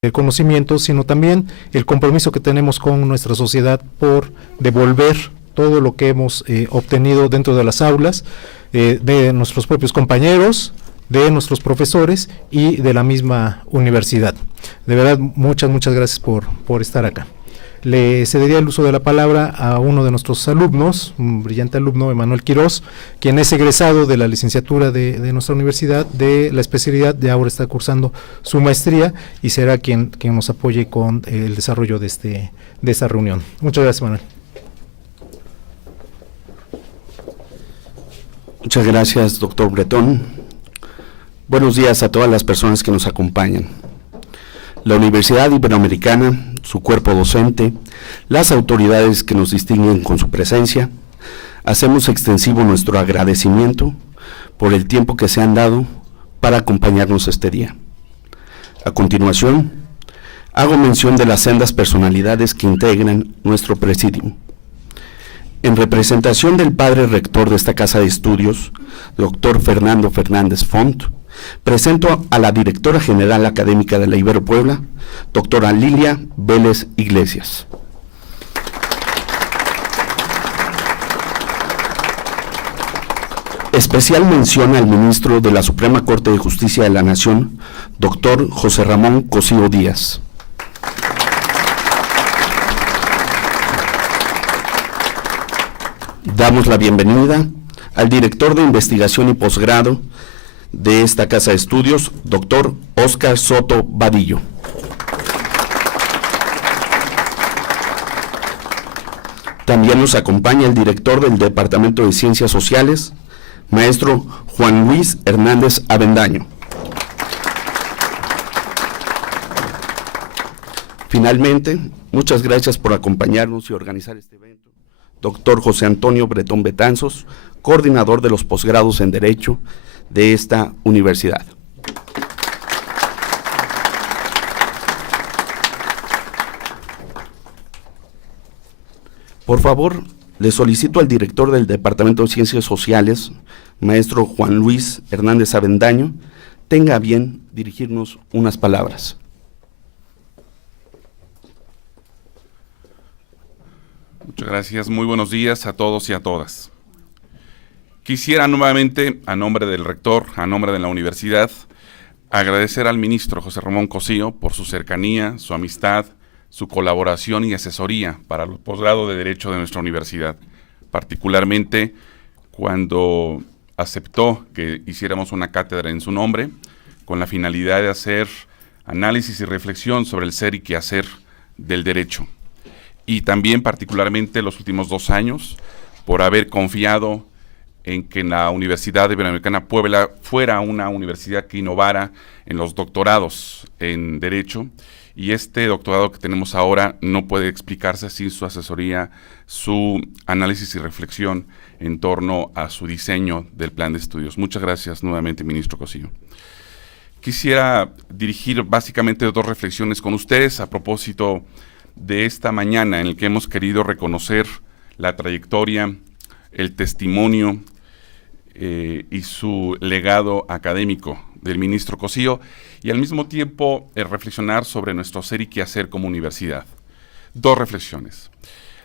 el conocimiento, sino también el compromiso que tenemos con nuestra sociedad por devolver todo lo que hemos obtenido dentro de las aulas, de nuestros propios compañeros, de nuestros profesores y de la misma universidad. De verdad, muchas gracias por estar acá. Le cedería el uso de la palabra a uno de nuestros alumnos, un brillante alumno, Emanuel Quirós, quien es egresado de la licenciatura de nuestra universidad, de la especialidad, de ahora está cursando su maestría y será quien nos apoye con el desarrollo de esta reunión. Muchas gracias, Emanuel. Muchas gracias, doctor Bretón. Buenos días a todas las personas que nos acompañan. La Universidad Iberoamericana, su cuerpo docente, las autoridades que nos distinguen con su presencia, hacemos extensivo nuestro agradecimiento por el tiempo que se han dado para acompañarnos este día. A continuación, hago mención de las sendas personalidades que integran nuestro presidium. En representación del padre rector de esta casa de estudios, doctor Fernando Fernández Font, presento a la directora general académica de la Ibero Puebla, doctora Lilia Vélez Iglesias. Especial mención al ministro de la Suprema Corte de Justicia de la Nación, doctor José Ramón Cosío Díaz. Damos la bienvenida al director de investigación y posgrado de esta casa de estudios, doctor Óscar Soto Vadillo. También nos acompaña el director del Departamento de Ciencias Sociales, maestro Juan Luis Hernández Avendaño. Finalmente, muchas gracias por acompañarnos y organizar este evento, doctor José Antonio Bretón Betanzos, coordinador de los posgrados en Derecho de esta universidad. Por favor, le solicito al director del Departamento de Ciencias Sociales, maestro Juan Luis Hernández Avendaño, tenga a bien dirigirnos unas palabras. Muchas gracias. Muy buenos días a todos y a todas. Quisiera nuevamente, a nombre del rector, a nombre de la universidad, agradecer al ministro José Ramón Cosío por su cercanía, su amistad, su colaboración y asesoría para el posgrado de Derecho de nuestra universidad, particularmente cuando aceptó que hiciéramos una cátedra en su nombre, con la finalidad de hacer análisis y reflexión sobre el ser y quehacer del derecho. Y también particularmente los últimos 2 años, por haber confiado en que la Universidad Iberoamericana Puebla fuera una universidad que innovara en los doctorados en Derecho, y este doctorado que tenemos ahora no puede explicarse sin su asesoría, su análisis y reflexión en torno a su diseño del plan de estudios. Muchas gracias nuevamente, ministro Cosío. Quisiera dirigir básicamente 2 reflexiones con ustedes a propósito de esta mañana en el que hemos querido reconocer la trayectoria, el testimonio y su legado académico del ministro Cosío, y al mismo tiempo reflexionar sobre nuestro ser y quehacer como universidad. 2 reflexiones.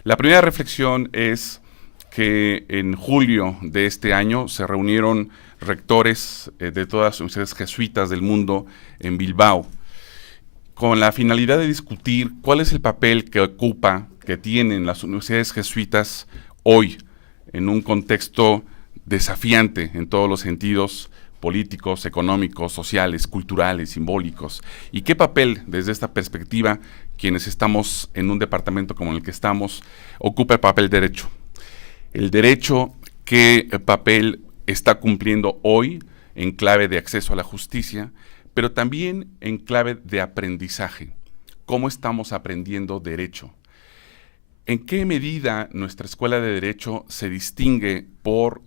La primera reflexión es que en julio de este año se reunieron rectores de todas las universidades jesuitas del mundo en Bilbao, con la finalidad de discutir cuál es el papel que tienen las universidades jesuitas hoy en un contexto desafiante en todos los sentidos políticos, económicos, sociales, culturales, simbólicos, y qué papel desde esta perspectiva quienes estamos en un departamento como el que estamos ocupa el papel derecho. El derecho, qué papel está cumpliendo hoy en clave de acceso a la justicia, pero también en clave de aprendizaje. ¿Cómo estamos aprendiendo derecho? ¿En qué medida nuestra escuela de derecho se distingue por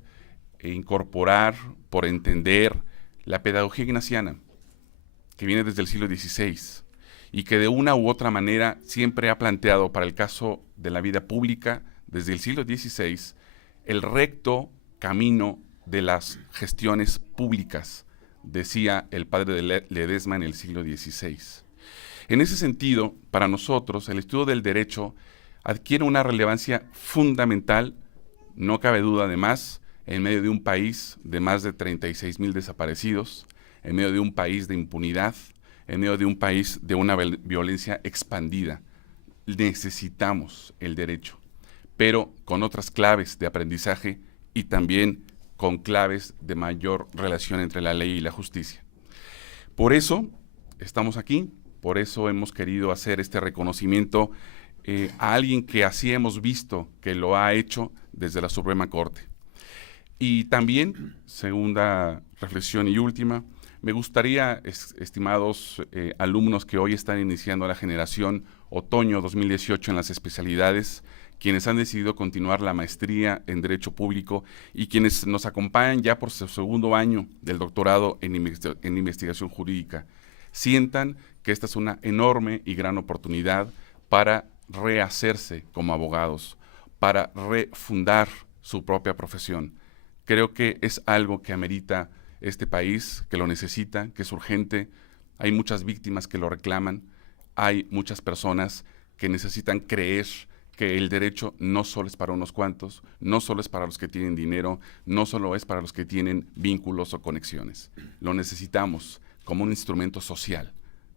incorporar, por entender la pedagogía ignaciana, que viene desde el siglo XVI y que de una u otra manera siempre ha planteado para el caso de la vida pública desde el siglo XVI el recto camino de las gestiones públicas, decía el padre de Ledesma en el siglo XVI. En ese sentido, para nosotros, el estudio del derecho adquiere una relevancia fundamental, no cabe duda además, en medio de un país de más de 36,000 desaparecidos, en medio de un país de impunidad, en medio de un país de una violencia expandida. Necesitamos el derecho, pero con otras claves de aprendizaje y también con claves de mayor relación entre la ley y la justicia. Por eso estamos aquí, por eso hemos querido hacer este reconocimiento a alguien que así hemos visto que lo ha hecho desde la Suprema Corte. Y también, segunda reflexión y última, me gustaría, estimados alumnos que hoy están iniciando la generación otoño 2018 en las especialidades, quienes han decidido continuar la maestría en Derecho Público y quienes nos acompañan ya por su segundo año del doctorado en investigación jurídica, sientan que esta es una enorme y gran oportunidad para rehacerse como abogados, para refundar su propia profesión. Creo que es algo que amerita este país, que lo necesita, que es urgente. Hay muchas víctimas que lo reclaman, hay muchas personas que necesitan creer que el derecho no solo es para unos cuantos, no solo es para los que tienen dinero, no solo es para los que tienen vínculos o conexiones. Lo necesitamos como un instrumento social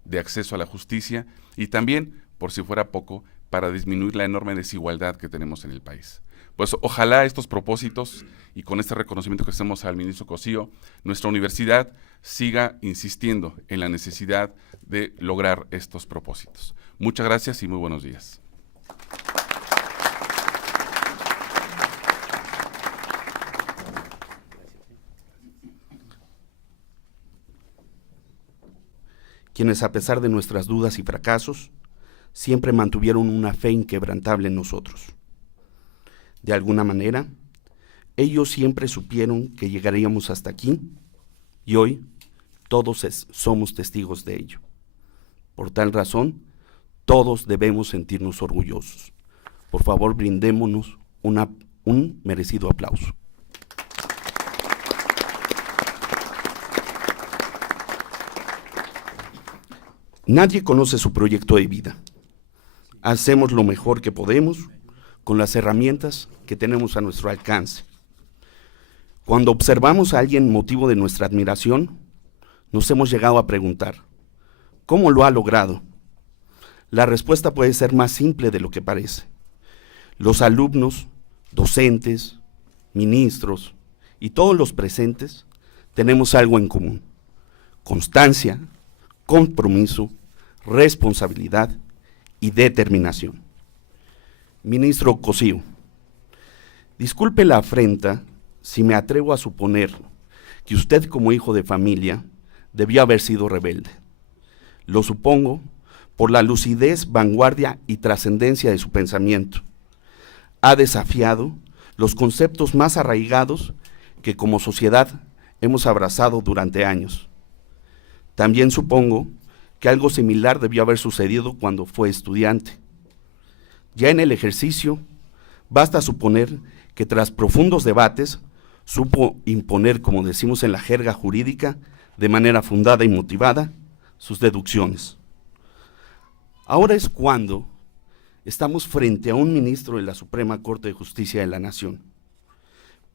de acceso a la justicia y también, por si fuera poco, para disminuir la enorme desigualdad que tenemos en el país. Pues ojalá estos propósitos y con este reconocimiento que hacemos al ministro Cosío, nuestra universidad siga insistiendo en la necesidad de lograr estos propósitos. Muchas gracias y muy buenos días. Quienes a pesar de nuestras dudas y fracasos, siempre mantuvieron una fe inquebrantable en nosotros. De alguna manera, ellos siempre supieron que llegaríamos hasta aquí y hoy todos somos testigos de ello. Por tal razón, todos debemos sentirnos orgullosos. Por favor, brindémonos un merecido aplauso. Nadie conoce su proyecto de vida. Hacemos lo mejor que podemos con las herramientas que tenemos a nuestro alcance. Cuando observamos a alguien motivo de nuestra admiración, nos hemos llegado a preguntar, ¿cómo lo ha logrado? La respuesta puede ser más simple de lo que parece. Los alumnos, docentes, ministros y todos los presentes tenemos algo en común: constancia, compromiso, responsabilidad y determinación. Ministro Cosío, disculpe la afrenta si me atrevo a suponer que usted como hijo de familia debió haber sido rebelde. Lo supongo por la lucidez, vanguardia y trascendencia de su pensamiento. Ha desafiado los conceptos más arraigados que como sociedad hemos abrazado durante años. También supongo que algo similar debió haber sucedido cuando fue estudiante. Ya en el ejercicio, basta suponer que tras profundos debates, supo imponer, como decimos en la jerga jurídica, de manera fundada y motivada, sus deducciones. Ahora es cuando estamos frente a un ministro de la Suprema Corte de Justicia de la Nación,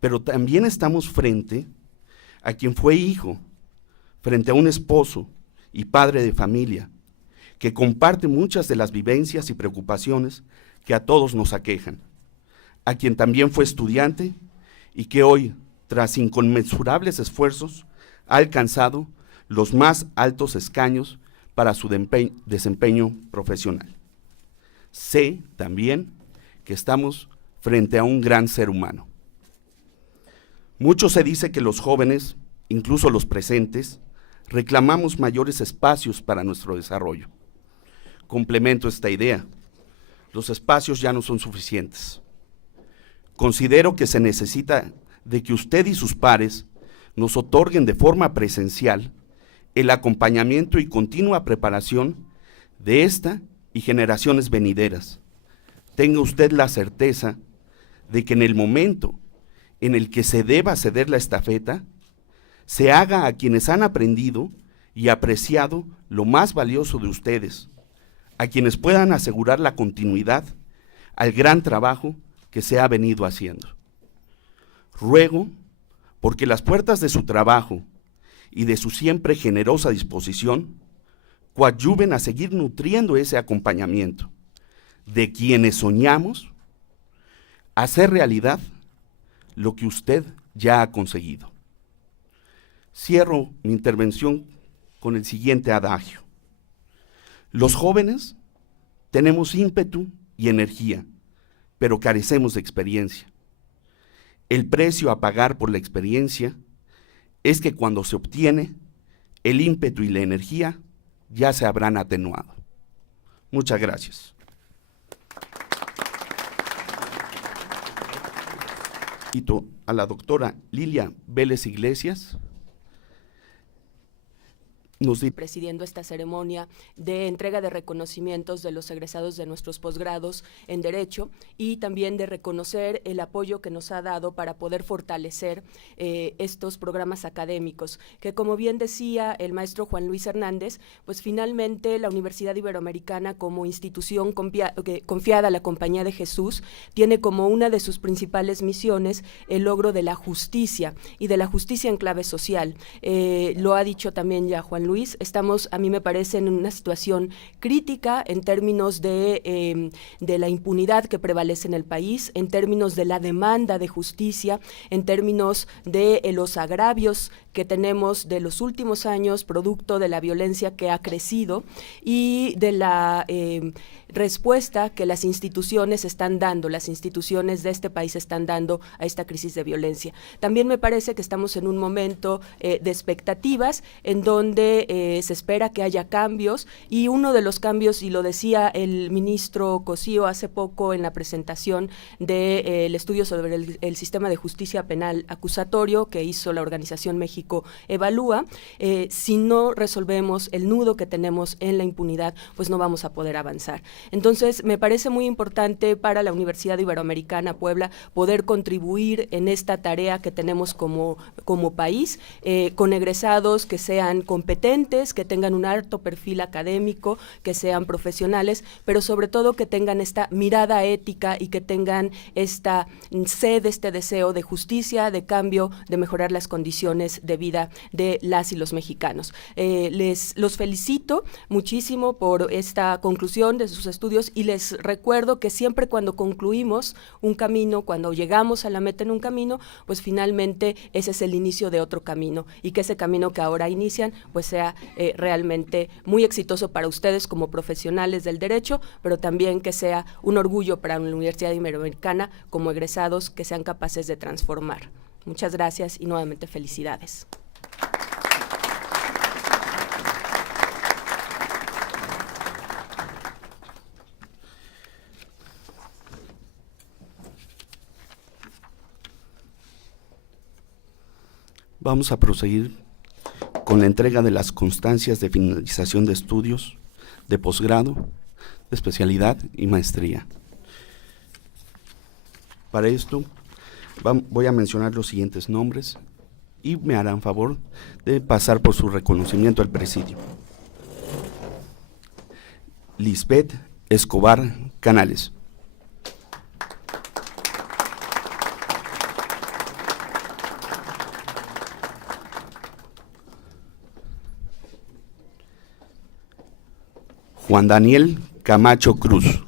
pero también estamos frente a quien fue hijo, frente a un esposo y padre de familia, que comparte muchas de las vivencias y preocupaciones que a todos nos aquejan, a quien también fue estudiante y que hoy, tras inconmensurables esfuerzos, ha alcanzado los más altos escaños para su desempeño profesional. Sé también que estamos frente a un gran ser humano. Mucho se dice que los jóvenes, incluso los presentes, reclamamos mayores espacios para nuestro desarrollo. Complemento esta idea. Los espacios ya no son suficientes. Considero que se necesita de que usted y sus pares nos otorguen de forma presencial el acompañamiento y continua preparación de esta y generaciones venideras. Tenga usted la certeza de que en el momento en el que se deba ceder la estafeta, se haga a quienes han aprendido y apreciado lo más valioso de ustedes, a quienes puedan asegurar la continuidad al gran trabajo que se ha venido haciendo. Ruego porque las puertas de su trabajo y de su siempre generosa disposición coadyuven a seguir nutriendo ese acompañamiento de quienes soñamos hacer realidad lo que usted ya ha conseguido. Cierro mi intervención con el siguiente adagio. Los jóvenes tenemos ímpetu y energía, pero carecemos de experiencia. El precio a pagar por la experiencia es que cuando se obtiene, el ímpetu y la energía ya se habrán atenuado. Muchas gracias. Y a la doctora Lilia Vélez Iglesias, presidiendo esta ceremonia de entrega de reconocimientos de los egresados de nuestros posgrados en Derecho y también de reconocer el apoyo que nos ha dado para poder fortalecer estos programas académicos, que como bien decía el maestro Juan Luis Hernández, pues finalmente la Universidad Iberoamericana como institución confiada a la Compañía de Jesús tiene como una de sus principales misiones el logro de la justicia y de la justicia en clave social. Lo ha dicho también ya Juan Luis, estamos, a mí me parece, en una situación crítica en términos de la impunidad que prevalece en el país, en términos de la demanda de justicia, en términos de los agravios que tenemos de los últimos años, producto de la violencia que ha crecido y de la respuesta que las instituciones están dando, las instituciones de este país están dando a esta crisis de violencia. También me parece que estamos en un momento de expectativas en donde se espera que haya cambios y uno de los cambios, y lo decía el ministro Cosío hace poco en la presentación del estudio sobre el sistema de justicia penal acusatorio que hizo la organización México Evalúa, si no resolvemos el nudo que tenemos en la impunidad, pues no vamos a poder avanzar. Entonces, me parece muy importante para la Universidad Iberoamericana Puebla poder contribuir en esta tarea que tenemos como país, con egresados que sean competentes, que tengan un alto perfil académico, que sean profesionales, pero sobre todo que tengan esta mirada ética y que tengan esta sed, este deseo de justicia, de cambio, de mejorar las condiciones de vida de las y los mexicanos. Los felicito muchísimo por esta conclusión de sus estudios y les recuerdo que siempre cuando concluimos un camino, cuando llegamos a la meta en un camino, pues finalmente ese es el inicio de otro camino y que ese camino que ahora inician pues sea realmente muy exitoso para ustedes como profesionales del derecho, pero también que sea un orgullo para la Universidad Iberoamericana como egresados que sean capaces de transformar. Muchas gracias y nuevamente felicidades. Vamos a proseguir con la entrega de las constancias de finalización de estudios, de posgrado, de especialidad y maestría. Para esto voy a mencionar los siguientes nombres y me harán favor de pasar por su reconocimiento al presidio. Lisbeth Escobar Canales. Juan Daniel Camacho Cruz.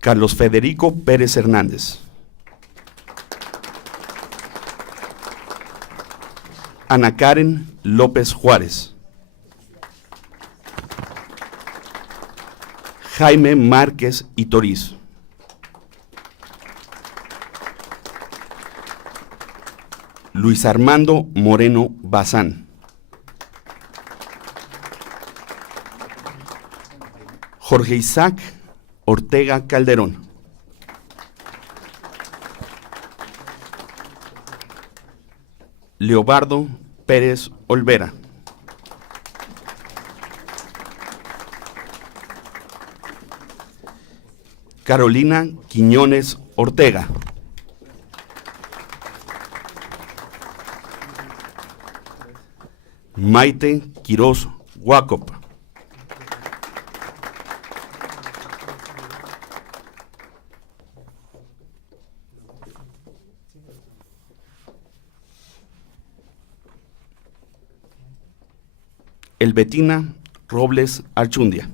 Carlos Federico Pérez Hernández. Ana Karen López Juárez. Jaime Márquez Itoriz. Luis Armando Moreno Bazán. Jorge Isaac Ortega Calderón. Leobardo Pérez Olvera. Carolina Quiñones Ortega. Maite Quiroz Huacop. Elbetina Robles Archundia.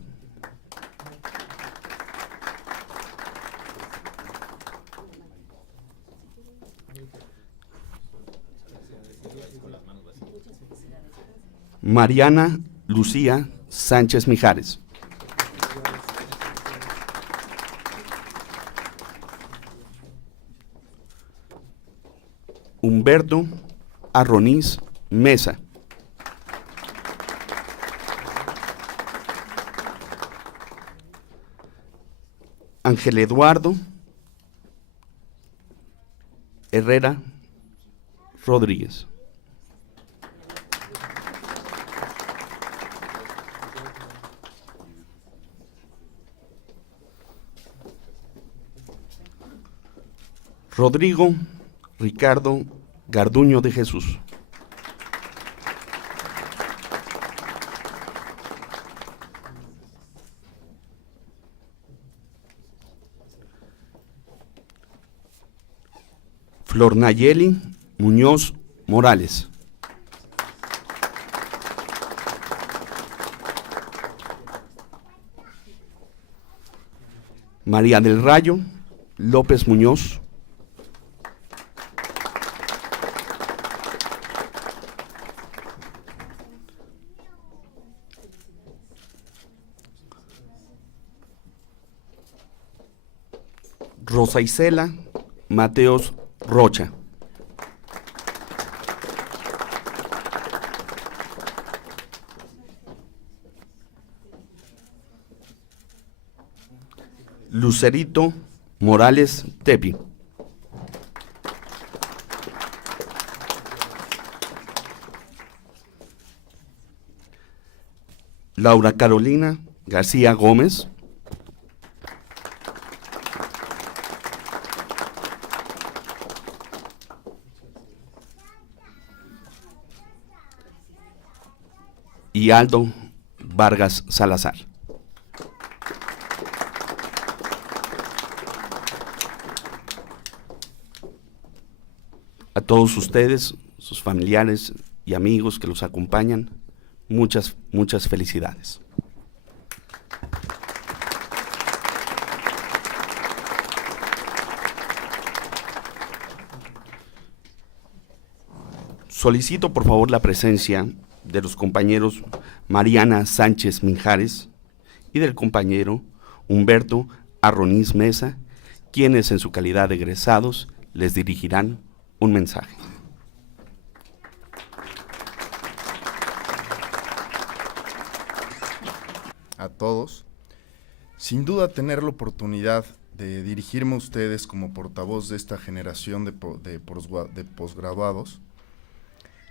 Mariana Lucía Sánchez Mijares. Humberto Arroniz Mesa. Ángel Eduardo Herrera Rodríguez. Rodrigo Ricardo Garduño de Jesús. Flor Nayeli Muñoz Morales. María del Rayo López Muñoz. Rosa Isela Mateos Rocha. Lucerito Morales Tepi. Laura Carolina García Gómez. Y Aldo Vargas Salazar. A todos ustedes, sus familiares y amigos que los acompañan, muchas, muchas felicidades. Solicito por favor la presencia de los compañeros Mariana Sánchez Mijares y del compañero Humberto Arroniz Mesa, quienes en su calidad de egresados les dirigirán un mensaje. A todos, sin duda tener la oportunidad de dirigirme a ustedes como portavoz de esta generación de posgraduados,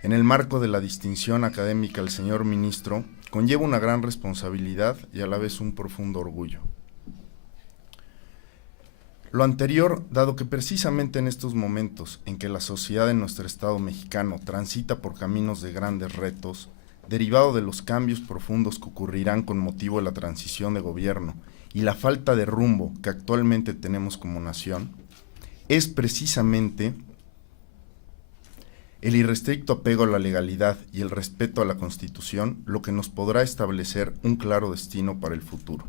en el marco de la distinción académica al señor ministro, conlleva una gran responsabilidad y a la vez un profundo orgullo. Lo anterior, dado que precisamente en estos momentos en que la sociedad en nuestro Estado mexicano transita por caminos de grandes retos, derivado de los cambios profundos que ocurrirán con motivo de la transición de gobierno y la falta de rumbo que actualmente tenemos como nación, es precisamente el irrestricto apego a la legalidad y el respeto a la Constitución lo que nos podrá establecer un claro destino para el futuro.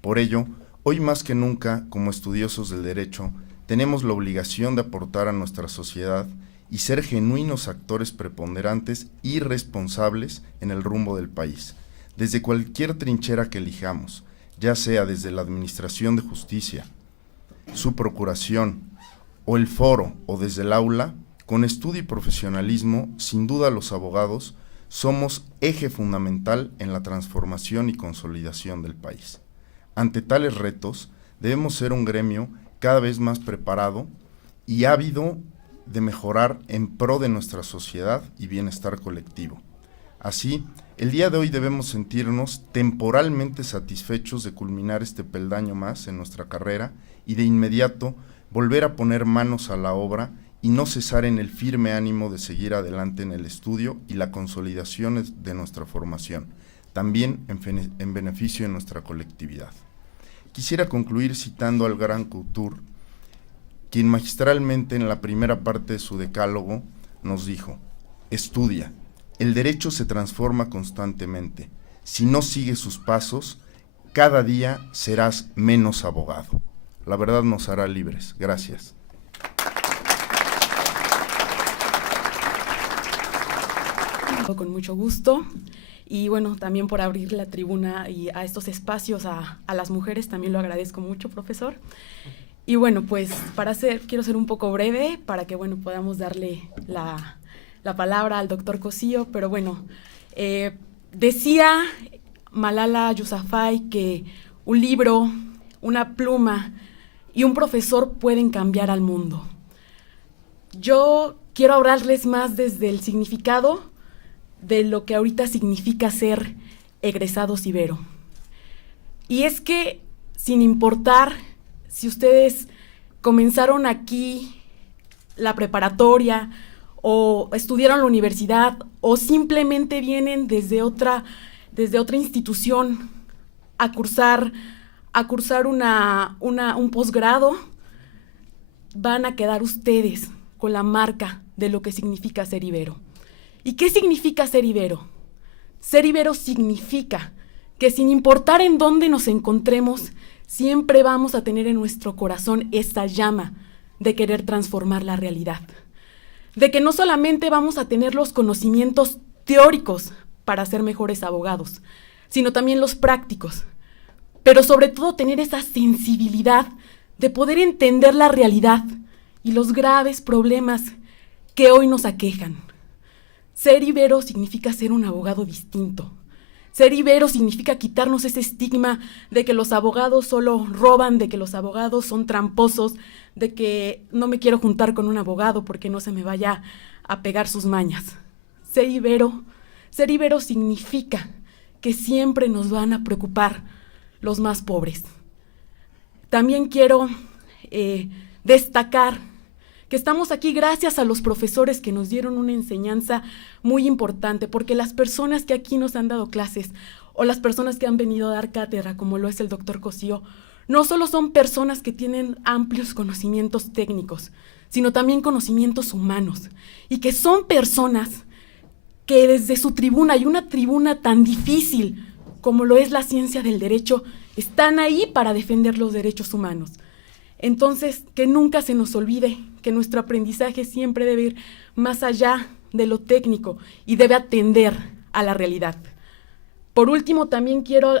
Por ello, hoy más que nunca, como estudiosos del derecho, tenemos la obligación de aportar a nuestra sociedad y ser genuinos actores preponderantes y responsables en el rumbo del país, desde cualquier trinchera que elijamos, ya sea desde la Administración de Justicia, su procuración, o el foro, o desde el aula. Con estudio y profesionalismo, sin duda los abogados somos eje fundamental en la transformación y consolidación del país. Ante tales retos, debemos ser un gremio cada vez más preparado y ávido de mejorar en pro de nuestra sociedad y bienestar colectivo. Así, el día de hoy debemos sentirnos temporalmente satisfechos de culminar este peldaño más en nuestra carrera y de inmediato volver a poner manos a la obra y no cesar en el firme ánimo de seguir adelante en el estudio y la consolidación de nuestra formación, también en beneficio de nuestra colectividad. Quisiera concluir citando al gran Couture, quien magistralmente en la primera parte de su decálogo nos dijo: estudia, el derecho se transforma constantemente, si no sigues sus pasos, cada día serás menos abogado. La verdad nos hará libres. Gracias. Con mucho gusto. Y bueno, también por abrir la tribuna y a estos espacios a las mujeres, también lo agradezco mucho, profesor. Y bueno, pues quiero ser un poco breve para que bueno podamos darle la palabra al doctor Cosío, pero bueno, decía Malala Yousafzai que un libro, una pluma y un profesor pueden cambiar al mundo. Yo quiero hablarles más desde el significado de lo que ahorita significa ser egresados Ibero. Y es que, sin importar si ustedes comenzaron aquí la preparatoria o estudiaron la universidad o simplemente vienen desde otra institución a cursar un posgrado, van a quedar ustedes con la marca de lo que significa ser Ibero. ¿Y qué significa ser Ibero? Ser Ibero significa que sin importar en dónde nos encontremos, siempre vamos a tener en nuestro corazón esta llama de querer transformar la realidad. De que no solamente vamos a tener los conocimientos teóricos para ser mejores abogados, sino también los prácticos, pero sobre todo tener esa sensibilidad de poder entender la realidad y los graves problemas que hoy nos aquejan. Ser Ibero significa ser un abogado distinto. Ser Ibero significa quitarnos ese estigma de que los abogados solo roban, de que los abogados son tramposos, de que no me quiero juntar con un abogado porque no se me vaya a pegar sus mañas. Ser Ibero significa que siempre nos van a preocupar los más pobres. También quiero destacar que estamos aquí gracias a los profesores que nos dieron una enseñanza muy importante, porque las personas que aquí nos han dado clases o las personas que han venido a dar cátedra, como lo es el doctor Cosío, no solo son personas que tienen amplios conocimientos técnicos, sino también conocimientos humanos, y que son personas que desde su tribuna, y una tribuna tan difícil como lo es la ciencia del derecho, están ahí para defender los derechos humanos. Entonces, que nunca se nos olvide que nuestro aprendizaje siempre debe ir más allá de lo técnico y debe atender a la realidad. Por último, también quiero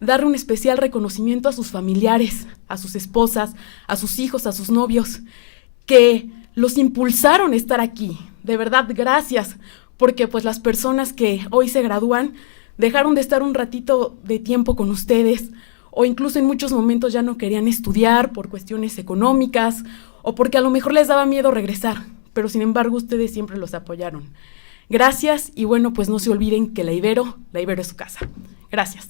darle un especial reconocimiento a sus familiares, a sus esposas, a sus hijos, a sus novios, que los impulsaron a estar aquí. De verdad, gracias, porque pues las personas que hoy se gradúan dejaron de estar un ratito de tiempo con ustedes, o incluso en muchos momentos ya no querían estudiar por cuestiones económicas o porque a lo mejor les daba miedo regresar, pero sin embargo ustedes siempre los apoyaron. Gracias y bueno, pues no se olviden que la Ibero es su casa. Gracias.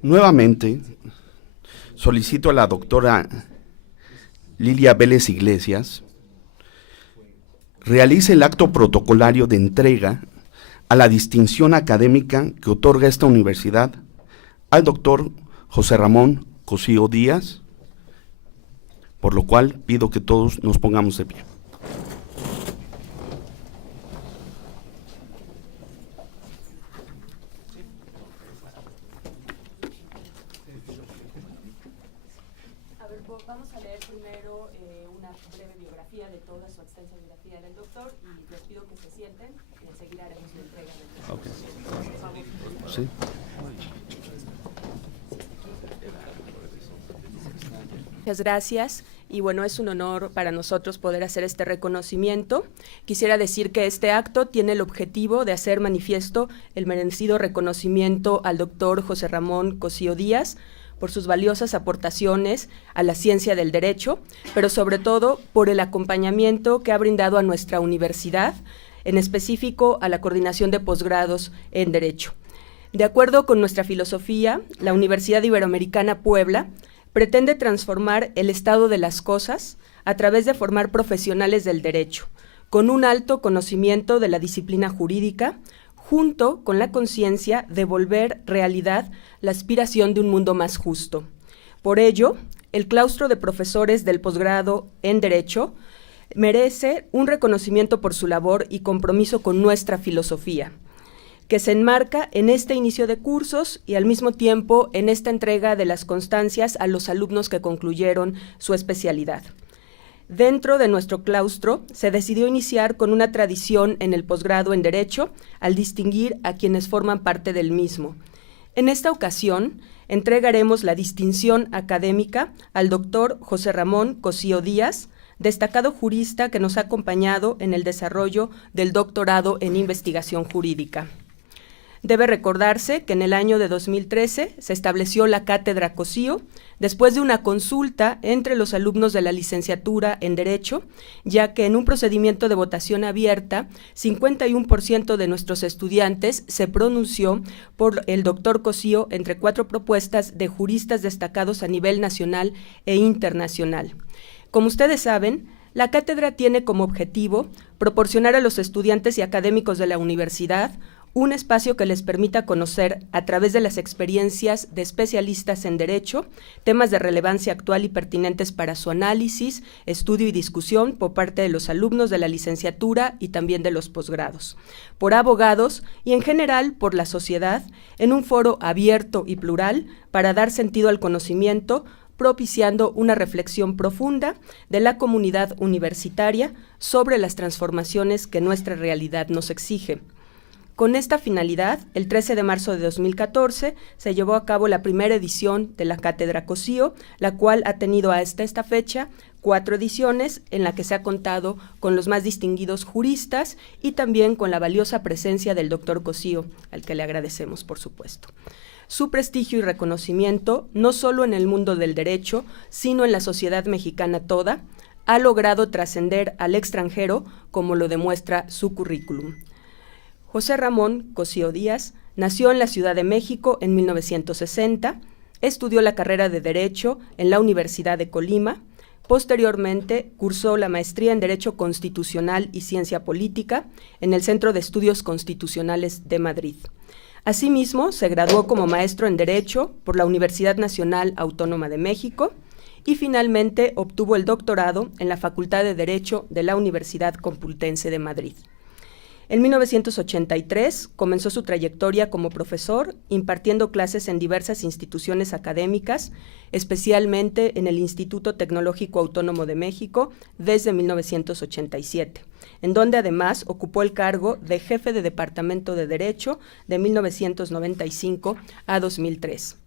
Nuevamente, solicito a la doctora Lilia Vélez Iglesias realice el acto protocolario de entrega a la distinción académica que otorga esta universidad al doctor José Ramón Cosío Díaz, por lo cual pido que todos nos pongamos de pie. Vamos a leer primero una breve biografía de toda su extensa biografía del doctor y les pido que se sienten y enseguida haremos la entrega del doctor. Okay. Por favor. Sí. Muchas gracias y bueno, es un honor para nosotros poder hacer este reconocimiento. Quisiera decir que este acto tiene el objetivo de hacer manifiesto el merecido reconocimiento al doctor José Ramón Cosío Díaz por sus valiosas aportaciones a la ciencia del derecho, pero sobre todo por el acompañamiento que ha brindado a nuestra universidad, en específico a la coordinación de posgrados en Derecho. De acuerdo con nuestra filosofía, la Universidad Iberoamericana Puebla pretende transformar el estado de las cosas a través de formar profesionales del derecho, con un alto conocimiento de la disciplina jurídica, junto con la conciencia de volver realidad la aspiración de un mundo más justo. Por ello, el claustro de profesores del posgrado en Derecho merece un reconocimiento por su labor y compromiso con nuestra filosofía, que se enmarca en este inicio de cursos y al mismo tiempo en esta entrega de las constancias a los alumnos que concluyeron su especialidad. Dentro de nuestro claustro se decidió iniciar con una tradición en el posgrado en Derecho al distinguir a quienes forman parte del mismo. En esta ocasión, entregaremos la distinción académica al doctor José Ramón Cosío Díaz, destacado jurista que nos ha acompañado en el desarrollo del doctorado en investigación jurídica. Debe recordarse que en el año de 2013 se estableció la Cátedra Cosío, después de una consulta entre los alumnos de la licenciatura en Derecho, ya que en un procedimiento de votación abierta, 51% de nuestros estudiantes se pronunció por el doctor Cosío entre 4 propuestas de juristas destacados a nivel nacional e internacional. Como ustedes saben, la cátedra tiene como objetivo proporcionar a los estudiantes y académicos de la universidad un espacio que les permita conocer, a través de las experiencias de especialistas en Derecho, temas de relevancia actual y pertinentes para su análisis, estudio y discusión por parte de los alumnos de la licenciatura y también de los posgrados, por abogados y en general por la sociedad, en un foro abierto y plural para dar sentido al conocimiento, propiciando una reflexión profunda de la comunidad universitaria sobre las transformaciones que nuestra realidad nos exige. Con esta finalidad, el 13 de marzo de 2014 se llevó a cabo la primera edición de la Cátedra Cosío, la cual ha tenido hasta esta fecha 4 ediciones en la que se ha contado con los más distinguidos juristas y también con la valiosa presencia del doctor Cosío, al que le agradecemos, por supuesto. Su prestigio y reconocimiento, no solo en el mundo del derecho, sino en la sociedad mexicana toda, ha logrado trascender al extranjero, como lo demuestra su currículum. José Ramón Cosío Díaz nació en la Ciudad de México en 1960, estudió la carrera de Derecho en la Universidad de Colima, posteriormente cursó la maestría en Derecho Constitucional y Ciencia Política en el Centro de Estudios Constitucionales de Madrid. Asimismo, se graduó como maestro en Derecho por la Universidad Nacional Autónoma de México y finalmente obtuvo el doctorado en la Facultad de Derecho de la Universidad Complutense de Madrid. En 1983 comenzó su trayectoria como profesor, impartiendo clases en diversas instituciones académicas, especialmente en el Instituto Tecnológico Autónomo de México desde 1987, en donde además ocupó el cargo de jefe de Departamento de Derecho de 1995 a 2003.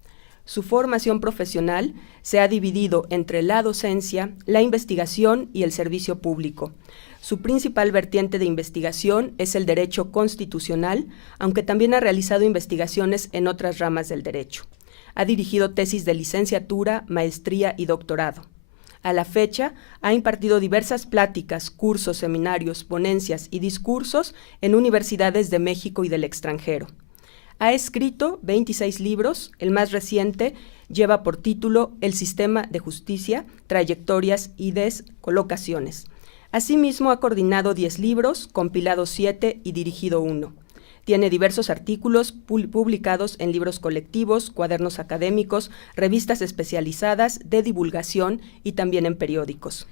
Su formación profesional se ha dividido entre la docencia, la investigación y el servicio público. Su principal vertiente de investigación es el derecho constitucional, aunque también ha realizado investigaciones en otras ramas del derecho. Ha dirigido tesis de licenciatura, maestría y doctorado. A la fecha, ha impartido diversas pláticas, cursos, seminarios, ponencias y discursos en universidades de México y del extranjero. Ha escrito 26 libros, el más reciente lleva por título El sistema de justicia, trayectorias y descolocaciones. Asimismo, ha coordinado 10 libros, compilado 7 y dirigido 1. Tiene diversos artículos publicados en libros colectivos, cuadernos académicos, revistas especializadas de divulgación y también en periódicos.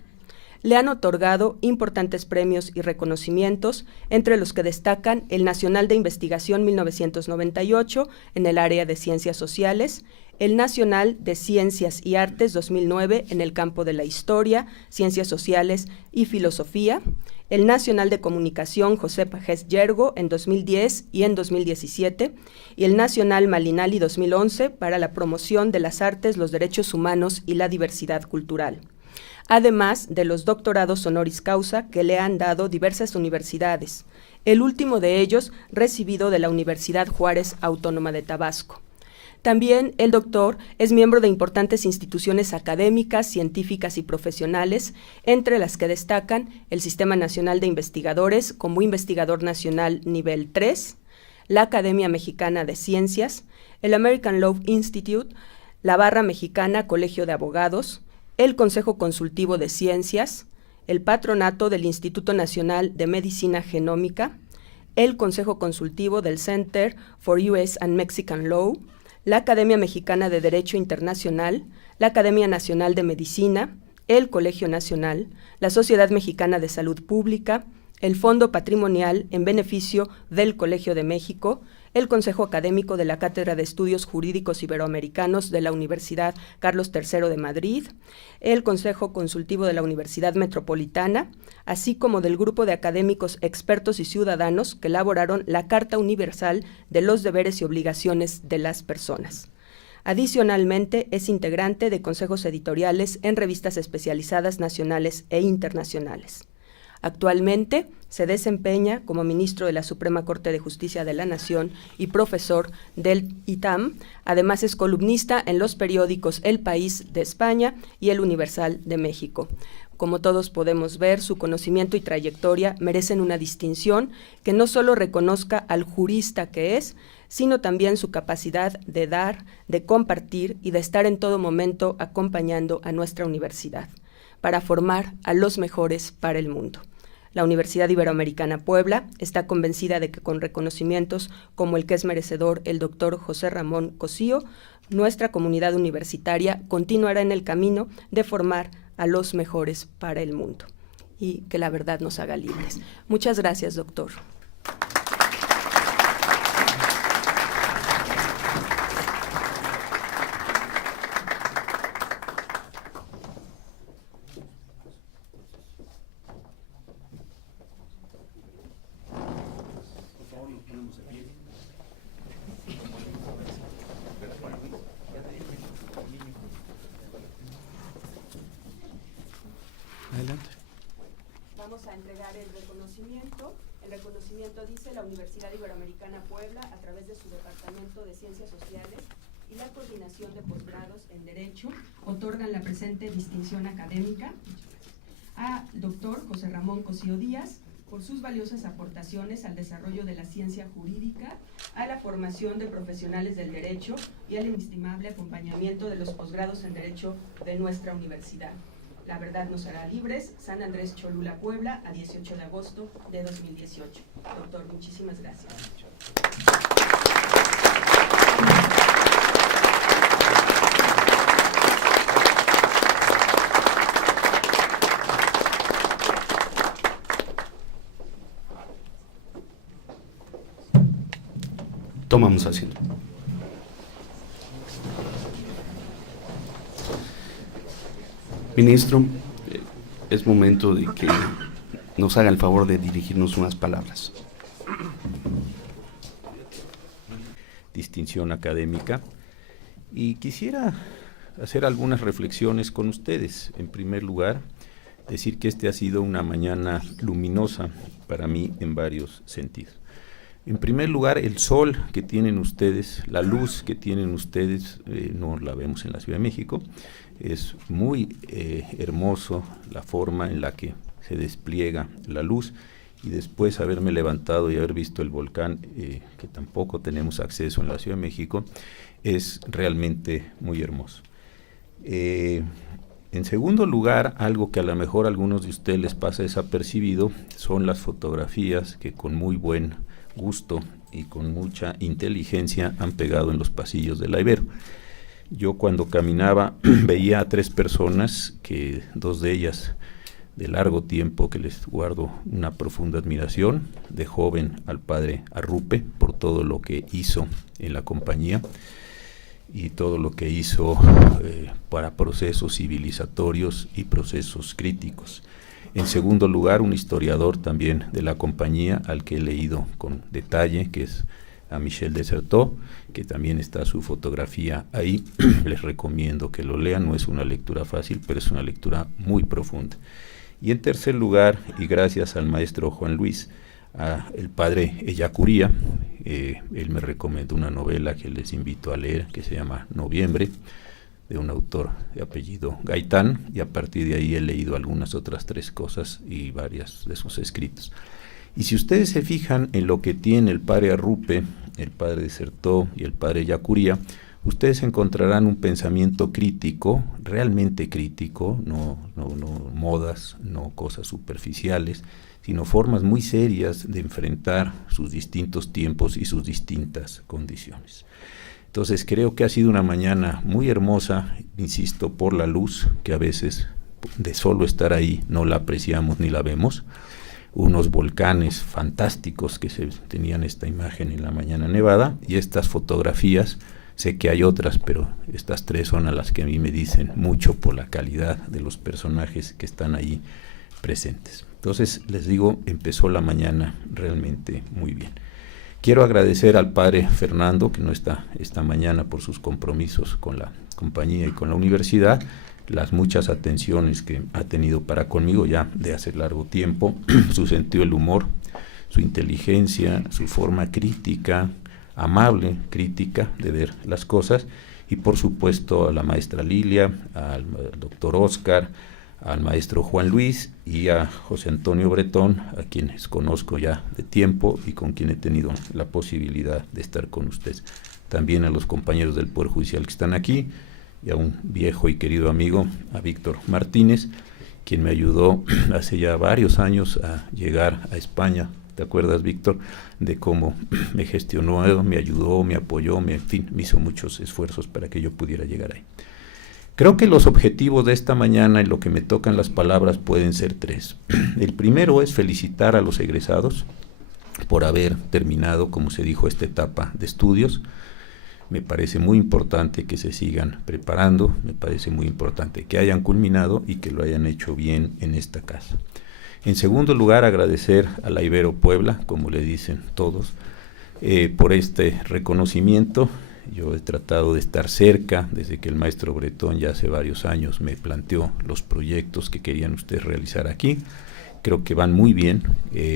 Le han otorgado importantes premios y reconocimientos, entre los que destacan el Nacional de Investigación 1998 en el área de Ciencias Sociales, el Nacional de Ciencias y Artes 2009 en el campo de la Historia, Ciencias Sociales y Filosofía, el Nacional de Comunicación José Pagés Yergo en 2010 y en 2017, y el Nacional Malinali 2011 para la promoción de las artes, los derechos humanos y la diversidad cultural. Además de los doctorados honoris causa que le han dado diversas universidades, el último de ellos recibido de la Universidad Juárez Autónoma de Tabasco. También el doctor es miembro de importantes instituciones académicas, científicas y profesionales, entre las que destacan el Sistema Nacional de Investigadores como investigador nacional nivel 3, la Academia Mexicana de Ciencias, el American Law Institute, la Barra Mexicana Colegio de Abogados, el Consejo Consultivo de Ciencias, el Patronato del Instituto Nacional de Medicina Genómica, el Consejo Consultivo del Center for US and Mexican Law, la Academia Mexicana de Derecho Internacional, la Academia Nacional de Medicina, el Colegio Nacional, la Sociedad Mexicana de Salud Pública, el Fondo Patrimonial en beneficio del Colegio de México, el Consejo Académico de la Cátedra de Estudios Jurídicos Iberoamericanos de la Universidad Carlos III de Madrid, el Consejo Consultivo de la Universidad Metropolitana, así como del grupo de académicos expertos y ciudadanos que elaboraron la Carta Universal de los Deberes y Obligaciones de las Personas. Adicionalmente, es integrante de consejos editoriales en revistas especializadas nacionales e internacionales. Actualmente se desempeña como ministro de la Suprema Corte de Justicia de la Nación y profesor del ITAM. Además es columnista en los periódicos El País de España y El Universal de México. Como todos podemos ver, su conocimiento y trayectoria merecen una distinción que no solo reconozca al jurista que es, sino también su capacidad de dar, de compartir y de estar en todo momento acompañando a nuestra universidad, para formar a los mejores para el mundo. La Universidad Iberoamericana Puebla está convencida de que con reconocimientos como el que es merecedor el doctor José Ramón Cosío, nuestra comunidad universitaria continuará en el camino de formar a los mejores para el mundo y que la verdad nos haga libres. Muchas gracias, doctor. Adelante. Vamos a entregar el reconocimiento. El reconocimiento dice: la Universidad Iberoamericana Puebla, a través de su Departamento de Ciencias Sociales y la Coordinación de Posgrados en Derecho, otorgan la presente distinción académica a doctor José Ramón Cosío Díaz por sus valiosas aportaciones al desarrollo de la ciencia jurídica, a la formación de profesionales del derecho y al inestimable acompañamiento de los posgrados en Derecho de nuestra universidad. La verdad nos hará libres. San Andrés Cholula, Puebla, a 18 de agosto de 2018. Doctor, muchísimas gracias. Tomamos asiento. Ministro, es momento de que nos haga el favor de dirigirnos unas palabras. Distinción académica, y quisiera hacer algunas reflexiones con ustedes. En primer lugar, decir que ha sido una mañana luminosa para mí en varios sentidos. En primer lugar, el sol que tienen ustedes, la luz que tienen ustedes, no la vemos en la Ciudad de México. Es muy hermoso la forma en la que se despliega la luz, y después haberme levantado y haber visto el volcán, que tampoco tenemos acceso en la Ciudad de México, es realmente muy hermoso. En segundo lugar, algo que a lo mejor a algunos de ustedes les pasa desapercibido, son las fotografías que con muy buen gusto y con mucha inteligencia han pegado en los pasillos de la Ibero. Yo cuando caminaba veía a 3 personas, que 2 de ellas de largo tiempo, que les guardo una profunda admiración, de joven al padre Arrupe por todo lo que hizo en la compañía y todo lo que hizo para procesos civilizatorios y procesos críticos. En segundo lugar, un historiador también de la compañía al que he leído con detalle, que es a Michel Desserteaux, que también está su fotografía ahí. Les recomiendo que lo lean, no es una lectura fácil, pero es una lectura muy profunda. Y en tercer lugar, y gracias al maestro Juan Luis, el padre Ellacuría, él me recomendó una novela que les invito a leer, que se llama Noviembre, de un autor de apellido Gaitán, y a partir de ahí he leído algunas otras 3 cosas y varias de sus escritos. Y si ustedes se fijan en lo que tiene el padre Arrupe, el padre Desserteaux y el padre Ellacuría, ustedes encontrarán un pensamiento crítico, realmente crítico, no modas, no cosas superficiales, sino formas muy serias de enfrentar sus distintos tiempos y sus distintas condiciones. Entonces creo que ha sido una mañana muy hermosa, insisto, por la luz, que a veces de solo estar ahí no la apreciamos ni la vemos, unos volcanes fantásticos que se tenían esta imagen en la mañana nevada, y estas fotografías, sé que hay otras, pero estas tres son a las que a mí me dicen mucho por la calidad de los personajes que están ahí presentes. Entonces, les digo, empezó la mañana realmente muy bien. Quiero agradecer al padre Fernando, que no está esta mañana por sus compromisos con la compañía y con la universidad, las muchas atenciones que ha tenido para conmigo ya de hace largo tiempo, su sentido del humor, su inteligencia, su forma crítica, amable crítica de ver las cosas, y por supuesto a la maestra Lilia, al doctor Oscar, al maestro Juan Luis y a José Antonio Bretón, a quienes conozco ya de tiempo y con quien he tenido la posibilidad de estar con ustedes. También a los compañeros del Poder Judicial que están aquí, y a un viejo y querido amigo, a Víctor Martínez, quien me ayudó hace ya varios años a llegar a España. ¿Te acuerdas, Víctor, de cómo me gestionó, me ayudó, me apoyó, en fin, me hizo muchos esfuerzos para que yo pudiera llegar ahí? Creo que los objetivos de esta mañana, en lo que me tocan las palabras, pueden ser tres. El primero es felicitar a los egresados por haber terminado, como se dijo, esta etapa de estudios. Me parece muy importante que se sigan preparando, me parece muy importante que hayan culminado y que lo hayan hecho bien en esta casa. En segundo lugar, agradecer a la Ibero Puebla, como le dicen todos, por este reconocimiento. Yo he tratado de estar cerca desde que el maestro Bretón ya hace varios años me planteó los proyectos que querían ustedes realizar aquí. Creo que van muy bien,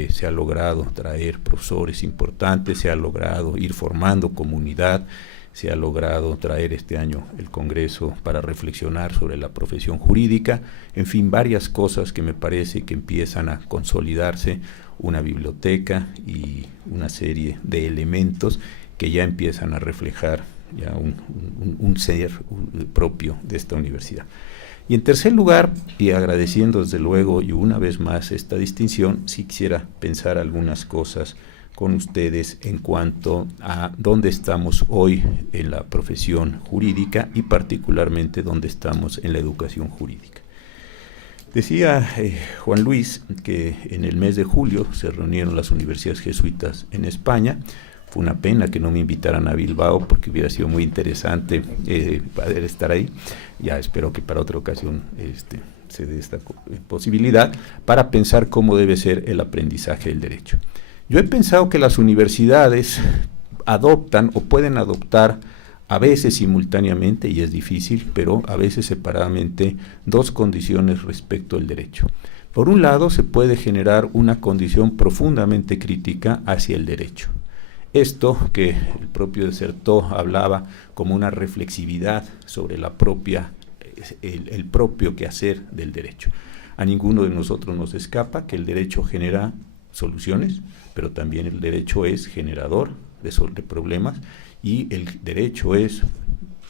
se ha logrado traer profesores importantes, se ha logrado ir formando comunidad, se ha logrado traer este año el Congreso para reflexionar sobre la profesión jurídica, en fin, varias cosas que me parece que empiezan a consolidarse, una biblioteca y una serie de elementos que ya empiezan a reflejar ya un ser propio de esta universidad. Y en tercer lugar, y agradeciendo desde luego y una vez más esta distinción, sí quisiera pensar algunas cosas con ustedes en cuanto a dónde estamos hoy en la profesión jurídica y particularmente dónde estamos en la educación jurídica. Decía Juan Luis que en el mes de julio se reunieron las universidades jesuitas en España. Fue una pena que no me invitaran a Bilbao porque hubiera sido muy interesante poder estar ahí. Ya espero que para otra ocasión se dé esta posibilidad para pensar cómo debe ser el aprendizaje del derecho. Yo he pensado que las universidades adoptan o pueden adoptar a veces simultáneamente, y es difícil, pero a veces separadamente, dos condiciones respecto al derecho. Por un lado, se puede generar una condición profundamente crítica hacia el derecho. Esto que el propio Desertó hablaba como una reflexividad sobre la el propio quehacer del derecho. A ninguno de nosotros nos escapa que el derecho genera soluciones, pero también el derecho es generador de problemas, y el derecho es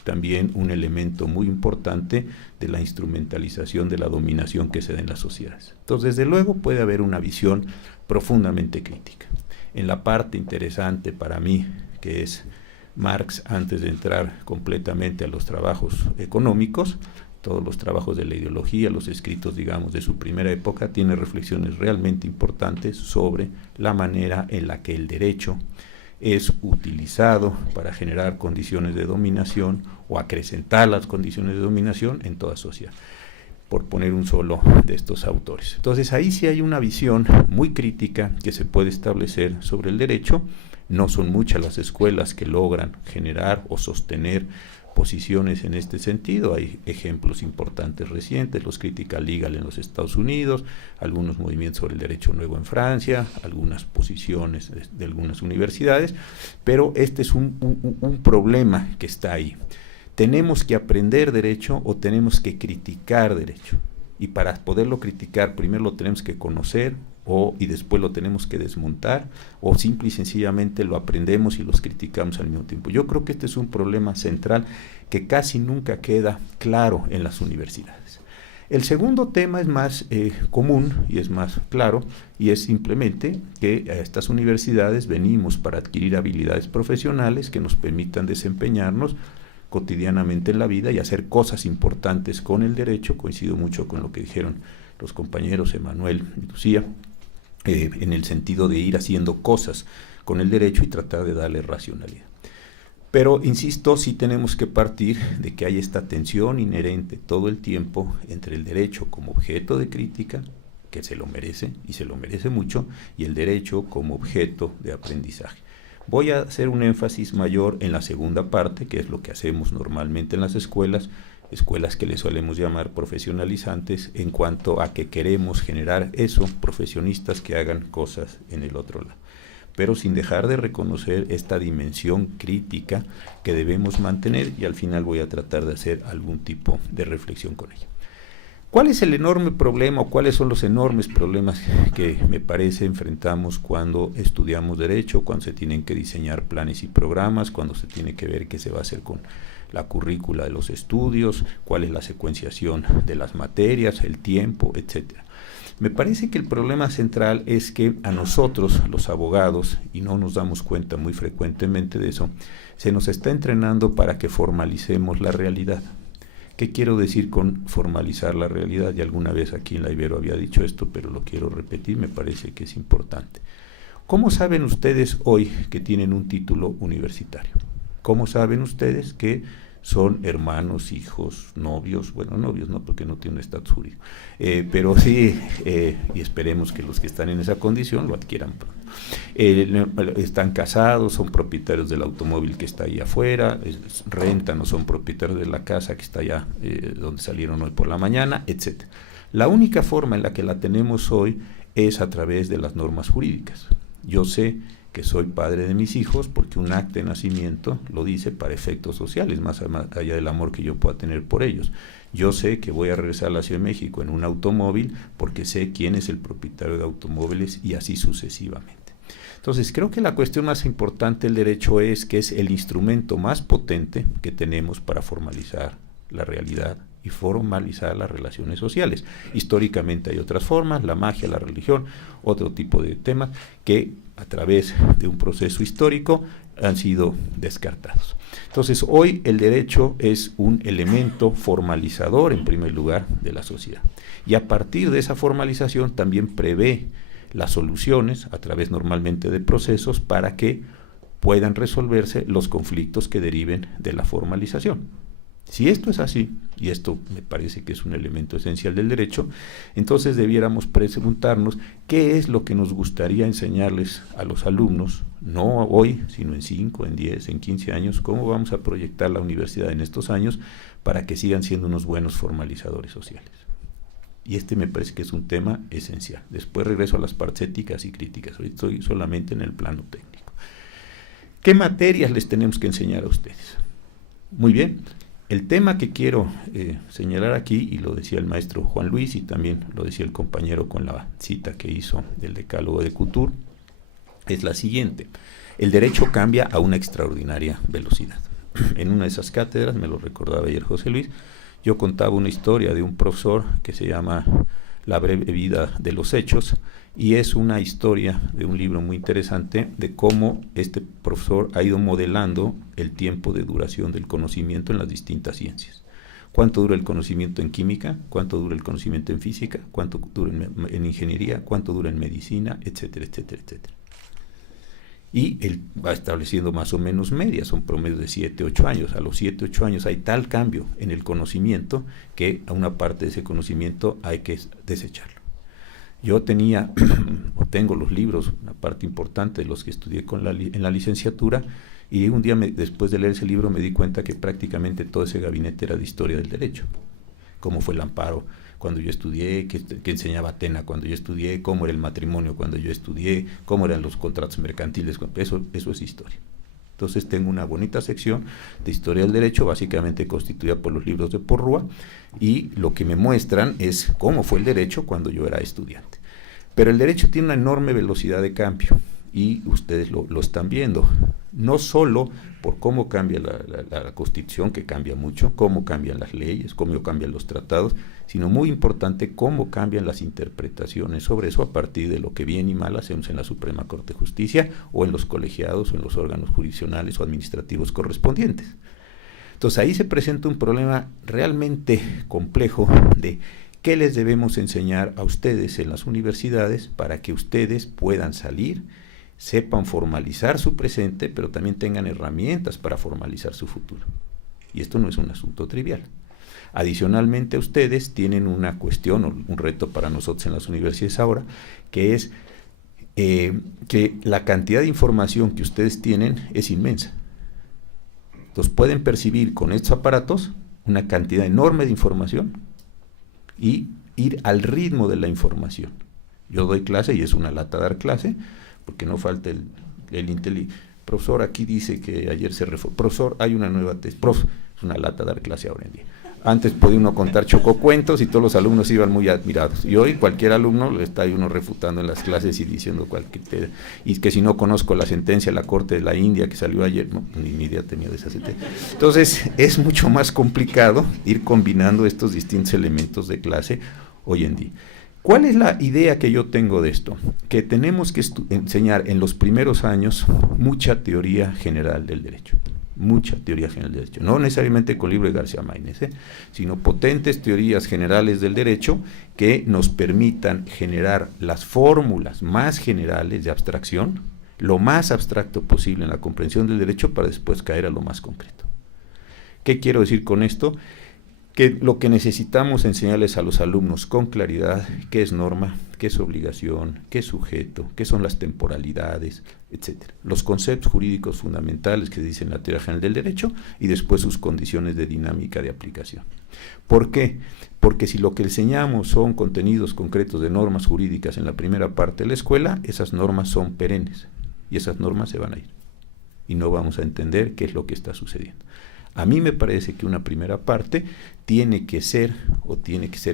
también un elemento muy importante de la instrumentalización de la dominación que se da en las sociedades. Entonces, desde luego puede haber una visión profundamente crítica. En la parte interesante para mí, que es Marx, antes de entrar completamente a los trabajos económicos, todos los trabajos de la ideología, los escritos, digamos, de su primera época, tiene reflexiones realmente importantes sobre la manera en la que el derecho es utilizado para generar condiciones de dominación o acrecentar las condiciones de dominación en toda sociedad, por poner un solo de estos autores. Entonces ahí sí hay una visión muy crítica que se puede establecer sobre el derecho. No son muchas las escuelas que logran generar o sostener posiciones en este sentido. Hay ejemplos importantes recientes, los Critical Legal en los Estados Unidos, algunos movimientos sobre el derecho nuevo en Francia, algunas posiciones de algunas universidades, pero este es un problema que está ahí. ¿Tenemos que aprender derecho o tenemos que criticar derecho? Y para poderlo criticar, primero lo tenemos que conocer, y después lo tenemos que desmontar, o simple y sencillamente lo aprendemos y los criticamos al mismo tiempo. Yo creo que este es un problema central que casi nunca queda claro en las universidades. El segundo tema es más común y es más claro, y es simplemente que a estas universidades venimos para adquirir habilidades profesionales que nos permitan desempeñarnos cotidianamente en la vida y hacer cosas importantes con el derecho. Coincido mucho con lo que dijeron los compañeros Emanuel y Lucía, en el sentido de ir haciendo cosas con el derecho y tratar de darle racionalidad. Pero, insisto, sí tenemos que partir de que hay esta tensión inherente todo el tiempo entre el derecho como objeto de crítica, que se lo merece, y se lo merece mucho, y el derecho como objeto de aprendizaje. Voy a hacer un énfasis mayor en la segunda parte, que es lo que hacemos normalmente en las escuelas que le solemos llamar profesionalizantes, en cuanto a que queremos generar eso, profesionistas que hagan cosas en el otro lado, pero sin dejar de reconocer esta dimensión crítica que debemos mantener, y al final voy a tratar de hacer algún tipo de reflexión con ella. ¿Cuál es el enorme problema o cuáles son los enormes problemas que me parece enfrentamos cuando estudiamos derecho, cuando se tienen que diseñar planes y programas, cuando se tiene que ver qué se va a hacer con la currícula de los estudios, cuál es la secuenciación de las materias, el tiempo, etcétera? Me parece que el problema central es que a nosotros, los abogados, y no nos damos cuenta muy frecuentemente de eso, se nos está entrenando para que formalicemos la realidad. ¿Qué quiero decir con formalizar la realidad? Y alguna vez aquí en la Ibero había dicho esto, pero lo quiero repetir, me parece que es importante. ¿Cómo saben ustedes hoy que tienen un título universitario? ¿Cómo saben ustedes que son hermanos, hijos, novios? Bueno, novios no, porque no tienen estatus jurídico, pero sí, y esperemos que los que están en esa condición lo adquieran pronto. Están casados, son propietarios del automóvil que está ahí afuera, rentan o son propietarios de la casa que está allá donde salieron hoy por la mañana, etc. La única forma en la que la tenemos hoy es a través de las normas jurídicas. Yo sé que soy padre de mis hijos porque un acta de nacimiento lo dice para efectos sociales, más allá del amor que yo pueda tener por ellos. Yo sé que voy a regresar a la Ciudad de México en un automóvil porque sé quién es el propietario de automóviles y así sucesivamente. Entonces, creo que la cuestión más importante del derecho es que es el instrumento más potente que tenemos para formalizar la realidad y formalizar las relaciones sociales. Históricamente hay otras formas, la magia, la religión, otro tipo de temas que a través de un proceso histórico han sido descartados. Entonces, hoy el derecho es un elemento formalizador, en primer lugar, de la sociedad. Y a partir de esa formalización también prevé las soluciones, a través normalmente de procesos, para que puedan resolverse los conflictos que deriven de la formalización. Si esto es así, y esto me parece que es un elemento esencial del derecho, entonces debiéramos preguntarnos qué es lo que nos gustaría enseñarles a los alumnos, no hoy, sino en 5, en 10, en 15 años, cómo vamos a proyectar la universidad en estos años para que sigan siendo unos buenos formalizadores sociales. Y este me parece que es un tema esencial. Después regreso a las partes éticas y críticas, hoy estoy solamente en el plano técnico. ¿Qué materias les tenemos que enseñar a ustedes? Muy bien. El tema que quiero señalar aquí, y lo decía el maestro Juan Luis y también lo decía el compañero con la cita que hizo del decálogo de Couture, es la siguiente: el derecho cambia a una extraordinaria velocidad. En una de esas cátedras, me lo recordaba ayer José Luis, yo contaba una historia de un profesor que se llama La breve vida de los hechos, y es una historia de un libro muy interesante de cómo este profesor ha ido modelando el tiempo de duración del conocimiento en las distintas ciencias. ¿Cuánto dura el conocimiento en química? ¿Cuánto dura el conocimiento en física? ¿Cuánto dura en ingeniería? ¿Cuánto dura en medicina? Etcétera, etcétera, etcétera. Y él va estableciendo más o menos medias, son promedios de 7, 8 años. A los 7, 8 años hay tal cambio en el conocimiento que a una parte de ese conocimiento hay que desecharlo. Yo tenía, o tengo los libros, una parte importante de los que estudié en la licenciatura, y un día después de leer ese libro me di cuenta que prácticamente todo ese gabinete era de historia del derecho. Cómo fue el amparo cuando yo estudié, qué enseñaba Atena cuando yo estudié, cómo era el matrimonio cuando yo estudié, cómo eran los contratos mercantiles, eso es historia. Entonces tengo una bonita sección de historia del derecho, básicamente constituida por los libros de Porrúa, y lo que me muestran es cómo fue el derecho cuando yo era estudiante. Pero el derecho tiene una enorme velocidad de cambio y ustedes lo están viendo, no solo por cómo cambia la Constitución, que cambia mucho, cómo cambian las leyes, cómo cambian los tratados, sino muy importante cómo cambian las interpretaciones sobre eso a partir de lo que bien y mal hacemos en la Suprema Corte de Justicia o en los colegiados o en los órganos jurisdiccionales o administrativos correspondientes. Entonces ahí se presenta un problema realmente complejo de qué les debemos enseñar a ustedes en las universidades para que ustedes puedan salir, sepan formalizar su presente, pero también tengan herramientas para formalizar su futuro. Y esto no es un asunto trivial. Adicionalmente, ustedes tienen una cuestión, o un reto para nosotros en las universidades ahora, que es que la cantidad de información que ustedes tienen es inmensa. Entonces pueden percibir con estos aparatos una cantidad enorme de información y ir al ritmo de la información. Yo doy clase y es una lata dar clase, porque no falta el profesor, aquí dice que ayer se reformó, profesor, hay una nueva tesis, es una lata dar clase ahora en día. Antes podía uno contar chococuentos y todos los alumnos iban muy admirados. Y hoy cualquier alumno lo está uno refutando en las clases y diciendo cualquier... Y que si no conozco la sentencia de la Corte de la India que salió ayer, no, ni idea tenía de esa sentencia. Entonces es mucho más complicado ir combinando estos distintos elementos de clase hoy en día. ¿Cuál es la idea que yo tengo de esto? Que tenemos que enseñar en los primeros años mucha teoría general del derecho. Mucha teoría general del derecho, no necesariamente con el libro de García Maínez, sino potentes teorías generales del derecho que nos permitan generar las fórmulas más generales de abstracción, lo más abstracto posible en la comprensión del derecho para después caer a lo más concreto. ¿Qué quiero decir con esto? Que lo que necesitamos enseñarles a los alumnos con claridad qué es norma, qué es obligación, qué es sujeto, qué son las temporalidades, etcétera. Los conceptos jurídicos fundamentales que dicen la teoría general del derecho y después sus condiciones de dinámica de aplicación. ¿Por qué? Porque si lo que enseñamos son contenidos concretos de normas jurídicas en la primera parte de la escuela, esas normas son perennes y esas normas se van a ir y no vamos a entender qué es lo que está sucediendo. A mí me parece que una primera parte tiene que ser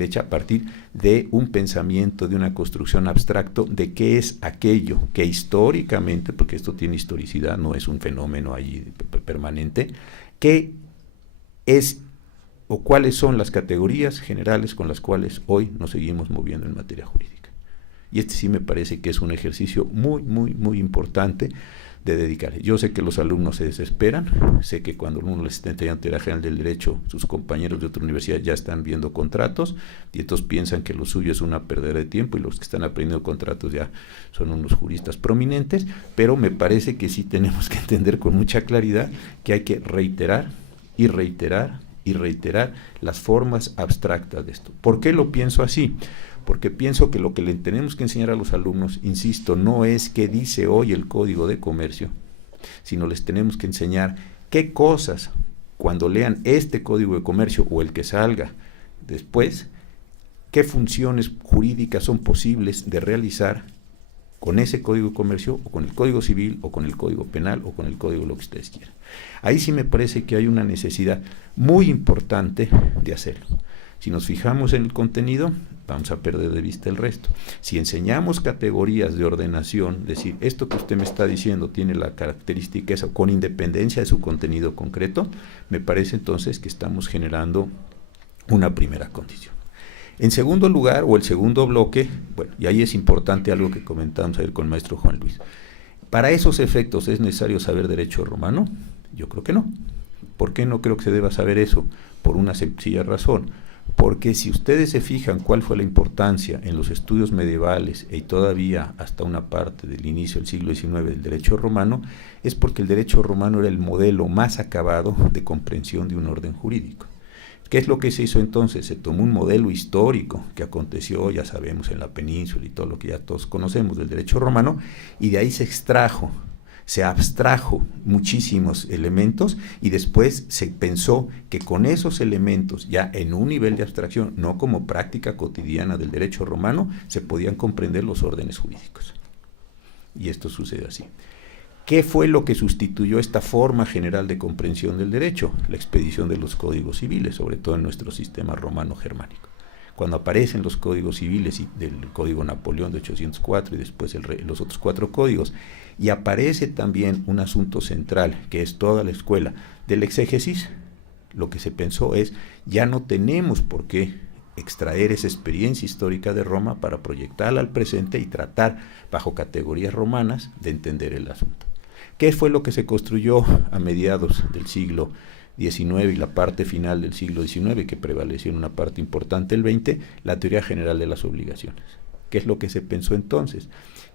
hecha a partir de un pensamiento, de una construcción abstracto de qué es aquello que históricamente, porque esto tiene historicidad, no es un fenómeno allí permanente, qué es o cuáles son las categorías generales con las cuales hoy nos seguimos moviendo en materia jurídica. Y este sí me parece que es un ejercicio muy, muy, muy importante de dedicar. Yo sé que los alumnos se desesperan, sé que cuando uno les está enseñando teoría general del derecho, sus compañeros de otra universidad ya están viendo contratos y entonces piensan que lo suyo es una pérdida de tiempo y los que están aprendiendo contratos ya son unos juristas prominentes, pero me parece que sí tenemos que entender con mucha claridad que hay que reiterar y reiterar y reiterar las formas abstractas de esto. ¿Por qué lo pienso así? Porque pienso que lo que le tenemos que enseñar a los alumnos, insisto, no es qué dice hoy el Código de Comercio, sino les tenemos que enseñar qué cosas, cuando lean este Código de Comercio o el que salga después, qué funciones jurídicas son posibles de realizar con ese Código de Comercio o con el Código Civil o con el Código Penal o con el Código lo que ustedes quieran. Ahí sí me parece que hay una necesidad muy importante de hacerlo. Si nos fijamos en el contenido, vamos a perder de vista el resto. Si enseñamos categorías de ordenación, decir, esto que usted me está diciendo tiene la característica esa, con independencia de su contenido concreto, me parece entonces que estamos generando una primera condición. En segundo lugar, o el segundo bloque, bueno, y ahí es importante algo que comentamos ayer con el maestro Juan Luis. ¿Para esos efectos es necesario saber derecho romano? Yo creo que no. ¿Por qué no creo que se deba saber eso? Por una sencilla razón. Porque si ustedes se fijan cuál fue la importancia en los estudios medievales y todavía hasta una parte del inicio del siglo XIX del derecho romano, es porque el derecho romano era el modelo más acabado de comprensión de un orden jurídico. ¿Qué es lo que se hizo entonces? Se tomó un modelo histórico que aconteció, ya sabemos, en la península y todo lo que ya todos conocemos del derecho romano, y de ahí se extrajo, se abstrajo muchísimos elementos y después se pensó que con esos elementos, ya en un nivel de abstracción, no como práctica cotidiana del derecho romano, se podían comprender los órdenes jurídicos. Y esto sucede así. ¿Qué fue lo que sustituyó esta forma general de comprensión del derecho? La expedición de los códigos civiles, sobre todo en nuestro sistema romano-germánico. cuando aparecen los códigos civiles y del Código Napoleón de 804 y después los otros 4 códigos, y aparece también un asunto central, que es toda la escuela del exégesis, lo que se pensó es, ya no tenemos por qué extraer esa experiencia histórica de Roma para proyectarla al presente y tratar, bajo categorías romanas, de entender el asunto. ¿Qué fue lo que se construyó a mediados del siglo XIX y la parte final del siglo XIX, que prevaleció en una parte importante el XX? La teoría general de las obligaciones. ¿Qué es lo que se pensó entonces?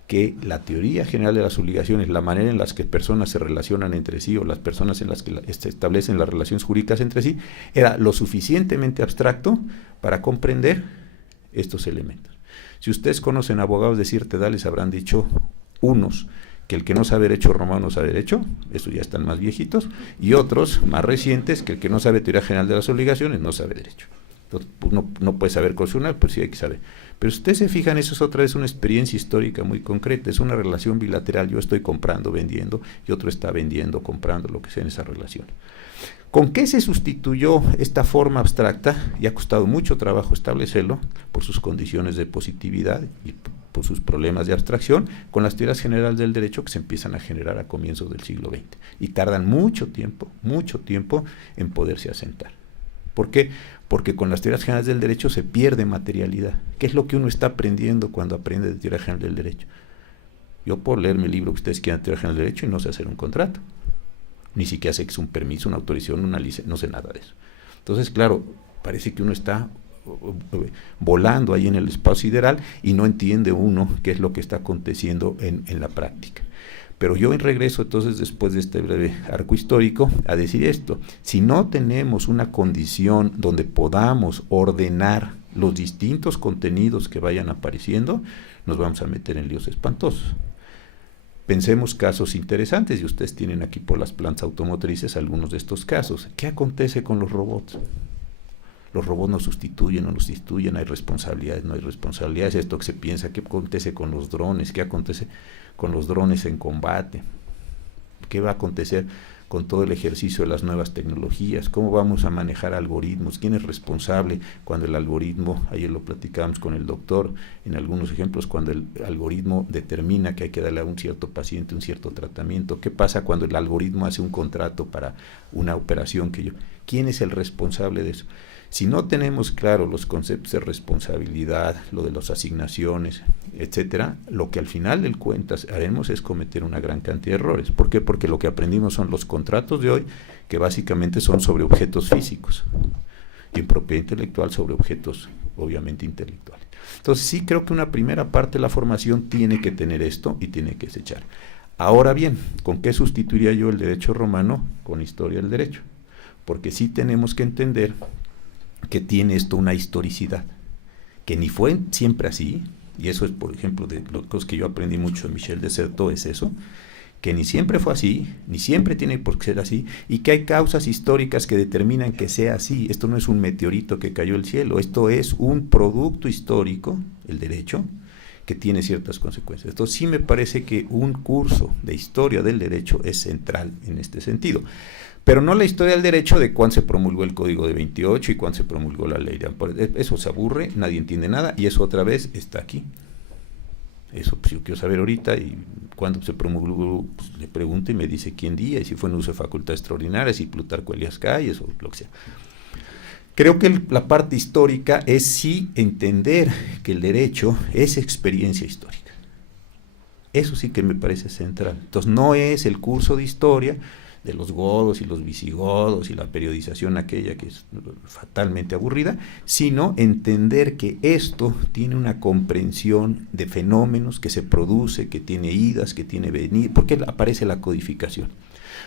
Que la teoría general de las obligaciones, la manera en las que personas se relacionan entre sí o las personas en las que establecen las relaciones jurídicas entre sí, era lo suficientemente abstracto para comprender estos elementos. Si ustedes conocen abogados de cierta edad, les habrán dicho unos que el que no sabe derecho romano no sabe derecho, eso ya están más viejitos, y otros más recientes que el que no sabe teoría general de las obligaciones no sabe derecho. Entonces, pues no puede saber constitucional, pues sí hay que saber. Pero si ustedes se fijan, eso es otra vez una experiencia histórica muy concreta, es una relación bilateral, yo estoy comprando, vendiendo, y otro está vendiendo, comprando, lo que sea en esa relación. ¿Con qué se sustituyó esta forma abstracta? Y ha costado mucho trabajo establecerlo, por sus condiciones de positividad y por sus problemas de abstracción, con las teorías generales del derecho que se empiezan a generar a comienzos del siglo XX. Y tardan mucho tiempo en poderse asentar. ¿Por qué? Porque con las teorías generales del derecho se pierde materialidad. ¿Qué es lo que uno está aprendiendo cuando aprende de teoría general del derecho? Yo puedo leerme el libro que ustedes quieran de teoría general del derecho y no sé hacer un contrato. Ni siquiera sé que es un permiso, una autorización, una licencia, no sé nada de eso. Entonces, claro, parece que uno está volando ahí en el espacio sideral y no entiende uno qué es lo que está aconteciendo en la práctica. Pero yo regreso entonces, después de este breve arco histórico, a decir esto: si no tenemos una condición donde podamos ordenar los distintos contenidos que vayan apareciendo, nos vamos a meter en líos espantosos. Pensemos casos interesantes, y ustedes tienen aquí por las plantas automotrices algunos de estos casos. ¿Qué acontece con los robots? Los robots nos sustituyen, no nos sustituyen, hay responsabilidades, no hay responsabilidades, esto que se piensa, ¿qué acontece con los drones? ¿Qué acontece con los drones en combate? ¿Qué va a acontecer con todo el ejercicio de las nuevas tecnologías? ¿Cómo vamos a manejar algoritmos? ¿Quién es responsable cuando el algoritmo, ayer lo platicábamos con el doctor, en algunos ejemplos, cuando el algoritmo determina que hay que darle a un cierto paciente un cierto tratamiento? ¿Qué pasa cuando el algoritmo hace un contrato para una operación que yo? ¿Quién es el responsable de eso? Si no tenemos claro los conceptos de responsabilidad, lo de las asignaciones, etcétera, lo que al final del cuentas haremos es cometer una gran cantidad de errores. ¿Por qué? Porque lo que aprendimos son los contratos de hoy, que básicamente son sobre objetos físicos, y en propiedad intelectual sobre objetos obviamente intelectuales. Entonces sí creo que una primera parte de la formación tiene que tener esto y tiene que desechar. Ahora bien, ¿con qué sustituiría yo el derecho romano? Con historia del derecho. Porque sí tenemos que entender que tiene esto una historicidad, que ni fue siempre así, y eso es, por ejemplo, de los que yo aprendí mucho de Michel de Certeau, es eso, que ni siempre fue así, ni siempre tiene por qué ser así, y que hay causas históricas que determinan que sea así. Esto no es un meteorito que cayó del cielo, esto es un producto histórico, el derecho, que tiene ciertas consecuencias. Entonces sí me parece que un curso de historia del derecho es central en este sentido. Pero no la historia del derecho de cuándo se promulgó el Código de 28 y cuándo se promulgó la ley. Eso se aburre, nadie entiende nada, y eso otra vez está aquí. Eso pues, yo quiero saber ahorita, y cuándo se promulgó, pues, le pregunto y me dice quién día, y si fue en uso de facultades extraordinarias, y Plutarco Elías Calles, o lo que sea. Creo que la parte histórica es sí entender que el derecho es experiencia histórica. Eso sí que me parece central. Entonces no es el curso de historia de los godos y los visigodos y la periodización aquella que es fatalmente aburrida, sino entender que esto tiene una comprensión de fenómenos que se produce, que tiene idas, que tiene venir. ¿Por qué aparece la codificación?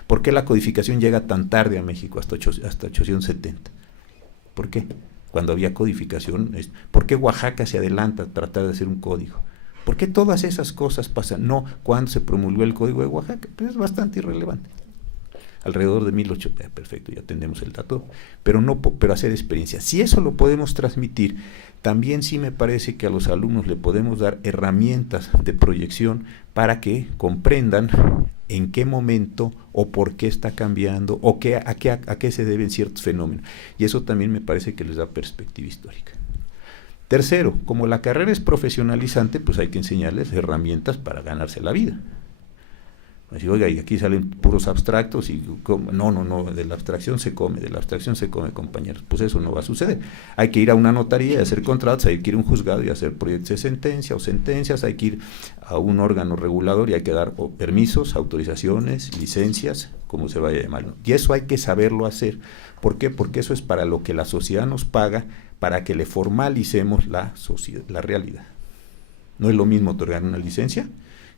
¿Por qué la codificación llega tan tarde a México, hasta 870? ¿Por qué? Cuando había codificación, ¿por qué Oaxaca se adelanta a tratar de hacer un código? ¿Por qué todas esas cosas pasan? No, cuando se promulgó el Código de Oaxaca, pues es bastante irrelevante. Alrededor de 1800, perfecto, ya tenemos el dato, pero hacer experiencia. Si eso lo podemos transmitir, también sí me parece que a los alumnos le podemos dar herramientas de proyección para que comprendan en qué momento o por qué está cambiando o a qué se deben ciertos fenómenos. Y eso también me parece que les da perspectiva histórica. Tercero, como la carrera es profesionalizante, pues hay que enseñarles herramientas para ganarse la vida. Así, oiga, y aquí salen puros abstractos y no, de la abstracción se come, compañeros. Pues eso no va a suceder. Hay que ir a una notaría y hacer contratos, hay que ir a un juzgado y hacer proyectos de sentencia o sentencias, hay que ir a un órgano regulador y hay que dar permisos, autorizaciones, licencias, como se vaya a llamar. Y eso hay que saberlo hacer. ¿Por qué? Porque eso es para lo que la sociedad nos paga, para que le formalicemos la realidad. No es lo mismo otorgar una licencia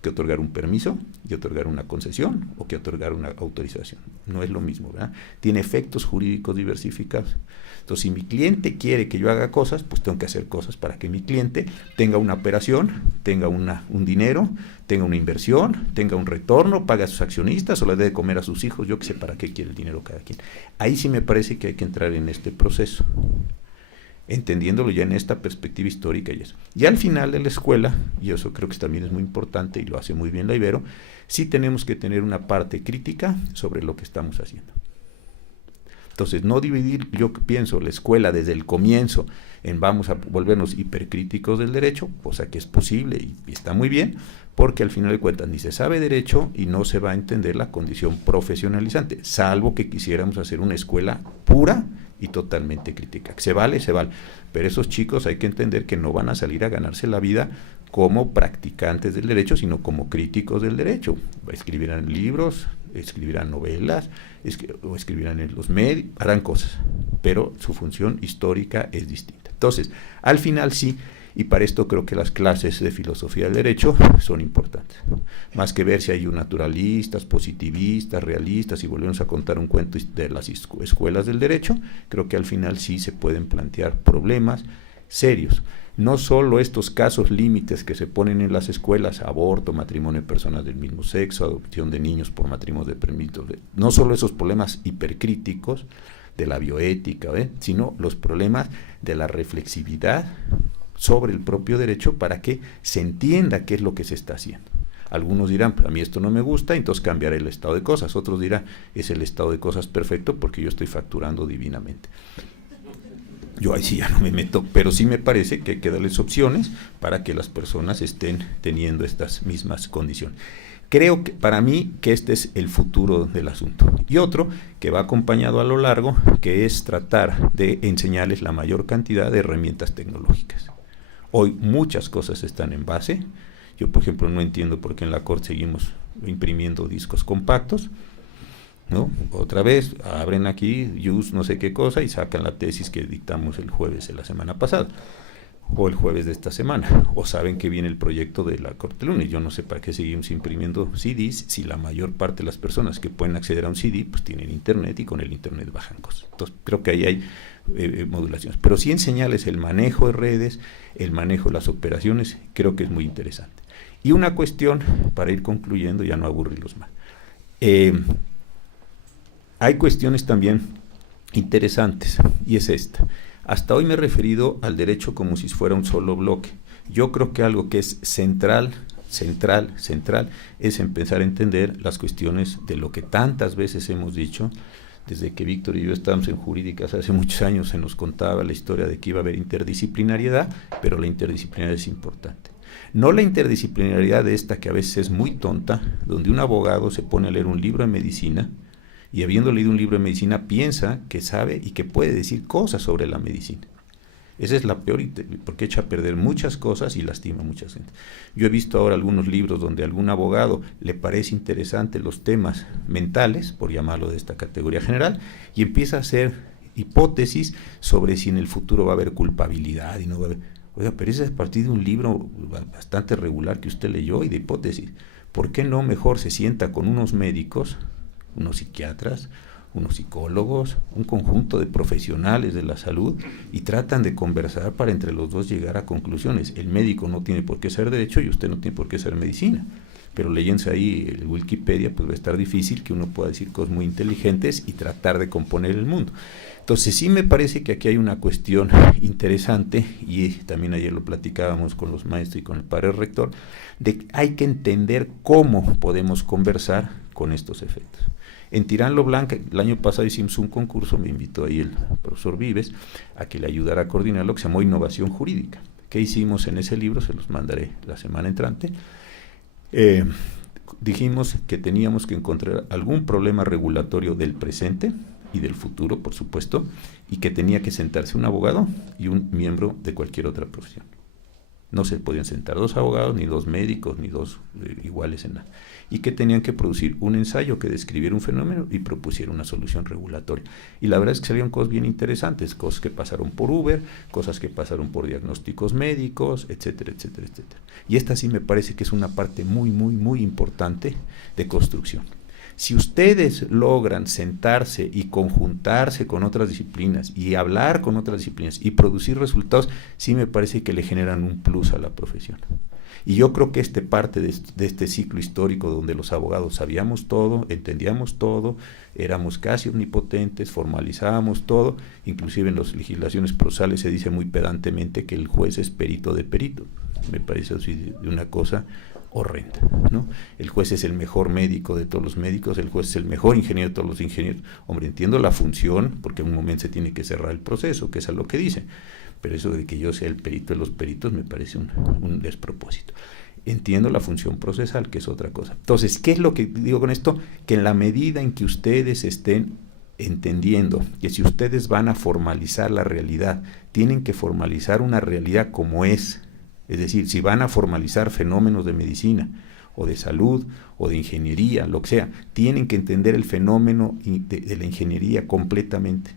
que otorgar un permiso, que otorgar una concesión o que otorgar una autorización. No es lo mismo, ¿verdad? Tiene efectos jurídicos diversificados. Entonces, si mi cliente quiere que yo haga cosas, pues tengo que hacer cosas para que mi cliente tenga una operación, tenga un dinero, tenga una inversión, tenga un retorno, pague a sus accionistas o le dé de comer a sus hijos, yo qué sé para qué quiere el dinero cada quien. Ahí sí me parece que hay que entrar en este proceso, entendiéndolo ya en esta perspectiva histórica y eso. Y al final de la escuela, y eso creo que también es muy importante y lo hace muy bien la Ibero, sí tenemos que tener una parte crítica sobre lo que estamos haciendo. Entonces, no dividir, yo pienso, la escuela desde el comienzo en vamos a volvernos hipercríticos del derecho, cosa que es posible y está muy bien, porque al final de cuentas ni se sabe derecho y no se va a entender la condición profesionalizante, salvo que quisiéramos hacer una escuela pura y totalmente crítica. Se vale, pero esos chicos hay que entender que no van a salir a ganarse la vida como practicantes del derecho, sino como críticos del derecho. Escribirán libros, escribirán novelas, o escribirán en los medios, harán cosas, pero su función histórica es distinta. Entonces, al final sí, y para esto creo que las clases de filosofía del derecho son importantes. Más que ver si hay naturalistas, positivistas, realistas, y volvemos a contar un cuento de las escuelas del derecho, creo que al final sí se pueden plantear problemas serios. No solo estos casos límites que se ponen en las escuelas, aborto, matrimonio de personas del mismo sexo, adopción de niños por matrimonio de permiso, no solo esos problemas hipercríticos de la bioética, sino los problemas de la reflexividad sobre el propio derecho para que se entienda qué es lo que se está haciendo. Algunos dirán, a mí esto no me gusta, entonces cambiaré el estado de cosas. Otros dirán, es el estado de cosas perfecto porque yo estoy facturando divinamente. Yo ahí sí ya no me meto, pero sí me parece que hay que darles opciones para que las personas estén teniendo estas mismas condiciones. Creo que para mí que este es el futuro del asunto. Y otro que va acompañado a lo largo, que es tratar de enseñarles la mayor cantidad de herramientas tecnológicas. Hoy muchas cosas están en base. Yo, por ejemplo, no entiendo por qué en la Corte seguimos imprimiendo discos compactos, ¿no? Otra vez abren aquí use no sé qué cosa y sacan la tesis que dictamos el jueves de la semana pasada o el jueves de esta semana, o saben que viene el proyecto de la Corte el lunes. Yo no sé para qué seguimos imprimiendo CDs si la mayor parte de las personas que pueden acceder a un CD pues tienen internet y con el internet bajan cosas. Entonces creo que ahí hay modulaciones, pero sí enseñarles el manejo de redes, el manejo de las operaciones, creo que es muy interesante. Y una cuestión para ir concluyendo, ya no aburrirlos más. Hay cuestiones también interesantes, y es esta. Hasta hoy me he referido al derecho como si fuera un solo bloque. Yo creo que algo que es central, es empezar a entender las cuestiones de lo que tantas veces hemos dicho. Desde que Víctor y yo estábamos en jurídicas hace muchos años se nos contaba la historia de que iba a haber interdisciplinariedad, pero la interdisciplinariedad es importante. No la interdisciplinariedad de esta que a veces es muy tonta, donde un abogado se pone a leer un libro de medicina y habiendo leído un libro de medicina piensa que sabe y que puede decir cosas sobre la medicina. Esa es la peor, porque echa a perder muchas cosas y lastima a mucha gente. Yo he visto ahora algunos libros donde a algún abogado le parece interesante los temas mentales, por llamarlo de esta categoría general, y empieza a hacer hipótesis sobre si en el futuro va a haber culpabilidad y no va a haber. Oiga, pero eso es a partir de un libro bastante regular que usted leyó y de hipótesis. ¿Por qué no mejor se sienta con unos médicos, unos psiquiatras, unos psicólogos, un conjunto de profesionales de la salud y tratan de conversar para entre los dos llegar a conclusiones? El médico no tiene por qué ser derecho y usted no tiene por qué ser medicina, pero leyéndose ahí el Wikipedia pues va a estar difícil que uno pueda decir cosas muy inteligentes y tratar de componer el mundo. Entonces sí me parece que aquí hay una cuestión interesante, y también ayer lo platicábamos con los maestros y con el padre rector, de que hay que entender cómo podemos conversar con estos efectos. En Tirán lo Blanca, el año pasado hicimos un concurso, me invitó ahí el profesor Vives a que le ayudara a coordinar lo que se llamó Innovación Jurídica. ¿Qué hicimos en ese libro? Se los mandaré la semana entrante. Dijimos que teníamos que encontrar algún problema regulatorio del presente y del futuro, por supuesto, y que tenía que sentarse un abogado y un miembro de cualquier otra profesión. No se podían sentar dos abogados, ni dos médicos, ni dos iguales en nada. Y que tenían que producir un ensayo que describiera un fenómeno y propusiera una solución regulatoria. Y la verdad es que salieron cosas bien interesantes, cosas que pasaron por Uber, cosas que pasaron por diagnósticos médicos, etcétera, etcétera, etcétera. Y esta sí me parece que es una parte muy, muy, muy importante de construcción. Si ustedes logran sentarse y conjuntarse con otras disciplinas y hablar con otras disciplinas y producir resultados, sí me parece que le generan un plus a la profesión. Y yo creo que parte de este ciclo histórico donde los abogados sabíamos todo, entendíamos todo, éramos casi omnipotentes, formalizábamos todo, inclusive en las legislaciones procesales se dice muy pedantemente que el juez es perito de perito. Me parece así de una cosa horrenda, ¿no? El juez es el mejor médico de todos los médicos, el juez es el mejor ingeniero de todos los ingenieros. Hombre, entiendo la función, porque en un momento se tiene que cerrar el proceso, que es a lo que dice, pero eso de que yo sea el perito de los peritos me parece un despropósito. Entiendo la función procesal, que es otra cosa. Entonces, ¿qué es lo que digo con esto? Que en la medida en que ustedes estén entendiendo que si ustedes van a formalizar la realidad, tienen que formalizar una realidad como es decir, si van a formalizar fenómenos de medicina o de salud o de ingeniería, lo que sea, tienen que entender el fenómeno de la ingeniería completamente.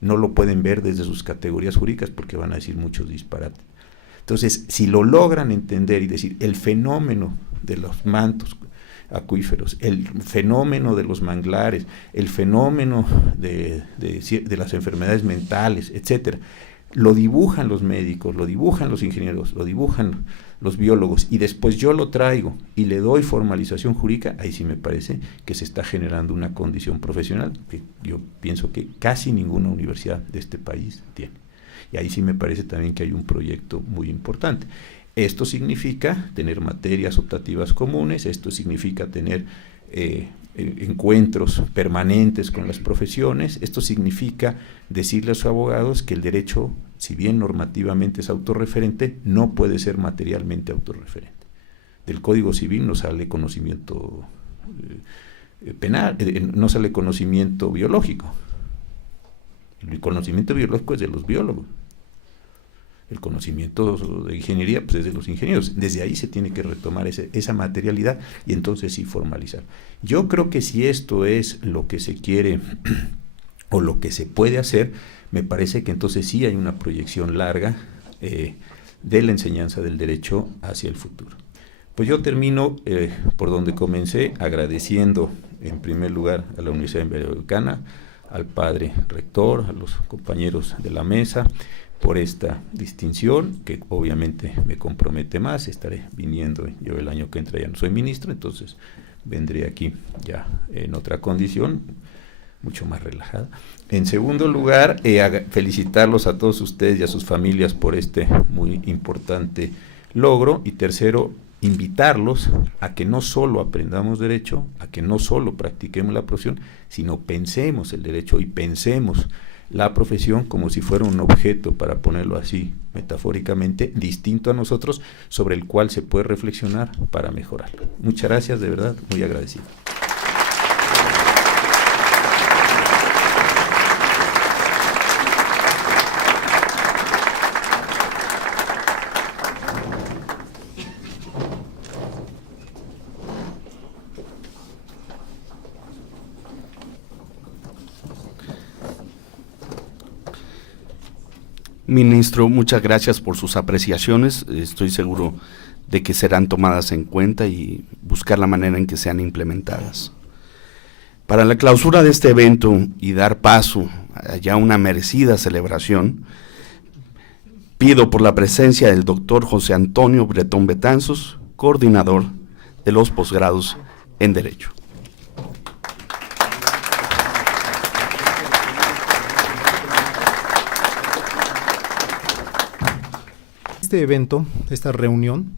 No lo pueden ver desde sus categorías jurídicas porque van a decir muchos disparates. Entonces, si lo logran entender y decir el fenómeno de los mantos acuíferos, el fenómeno de los manglares, el fenómeno de las enfermedades mentales, etcétera, lo dibujan los médicos, lo dibujan los ingenieros, lo dibujan los biólogos, y después yo lo traigo y le doy formalización jurídica, ahí sí me parece que se está generando una condición profesional que yo pienso que casi ninguna universidad de este país tiene. Y ahí sí me parece también que hay un proyecto muy importante. Esto significa tener materias optativas comunes, esto significa tener encuentros permanentes con las profesiones, esto significa decirle a los abogados que el derecho, si bien normativamente es autorreferente, no puede ser materialmente autorreferente. Del Código Civil no sale conocimiento penal, no sale conocimiento biológico. El conocimiento biológico es de los biólogos. El conocimiento de ingeniería pues es de los ingenieros. Desde ahí se tiene que retomar esa materialidad y entonces sí formalizar. Yo creo que si esto es lo que se quiere o lo que se puede hacer, me parece que entonces sí hay una proyección larga de la enseñanza del derecho hacia el futuro. Pues yo termino por donde comencé, agradeciendo en primer lugar a la Universidad Iberoamericana, al padre rector, a los compañeros de la mesa, por esta distinción, que obviamente me compromete más. Estaré viniendo, yo el año que entra ya no soy ministro, entonces vendré aquí ya en otra condición, mucho más relajada. En segundo lugar, felicitarlos a todos ustedes y a sus familias por este muy importante logro. Y tercero, invitarlos a que no solo aprendamos derecho, a que no solo practiquemos la profesión, sino pensemos el derecho y pensemos la profesión como si fuera un objeto, para ponerlo así metafóricamente, distinto a nosotros, sobre el cual se puede reflexionar para mejorarlo. Muchas gracias, de verdad, muy agradecido. Ministro, muchas gracias por sus apreciaciones. Estoy seguro de que serán tomadas en cuenta y buscar la manera en que sean implementadas. Para la clausura de este evento y dar paso a ya una merecida celebración, pido por la presencia del doctor José Antonio Bretón Betanzos, coordinador de los posgrados en Derecho. Este evento, esta reunión,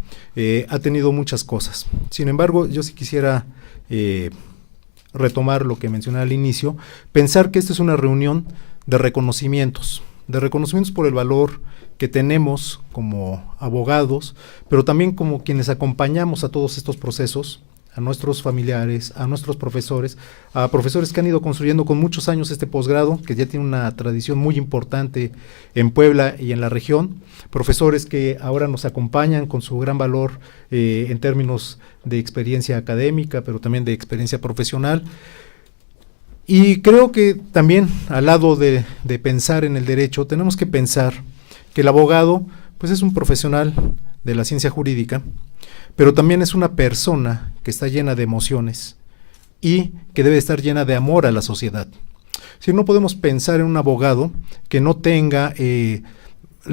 ha tenido muchas cosas. Sin embargo, yo sí quisiera retomar lo que mencioné al inicio, pensar que esta es una reunión de reconocimientos por el valor que tenemos como abogados, pero también como quienes acompañamos a todos estos procesos, a nuestros familiares, a nuestros profesores, a profesores que han ido construyendo con muchos años este posgrado, que ya tiene una tradición muy importante en Puebla y en la región, profesores que ahora nos acompañan con su gran valor en términos de experiencia académica, pero también de experiencia profesional. Y creo que también, al lado de pensar en el derecho, tenemos que pensar que el abogado pues es un profesional de la ciencia jurídica, pero también es una persona que está llena de emociones y que debe estar llena de amor a la sociedad. Si no podemos pensar en un abogado que no tenga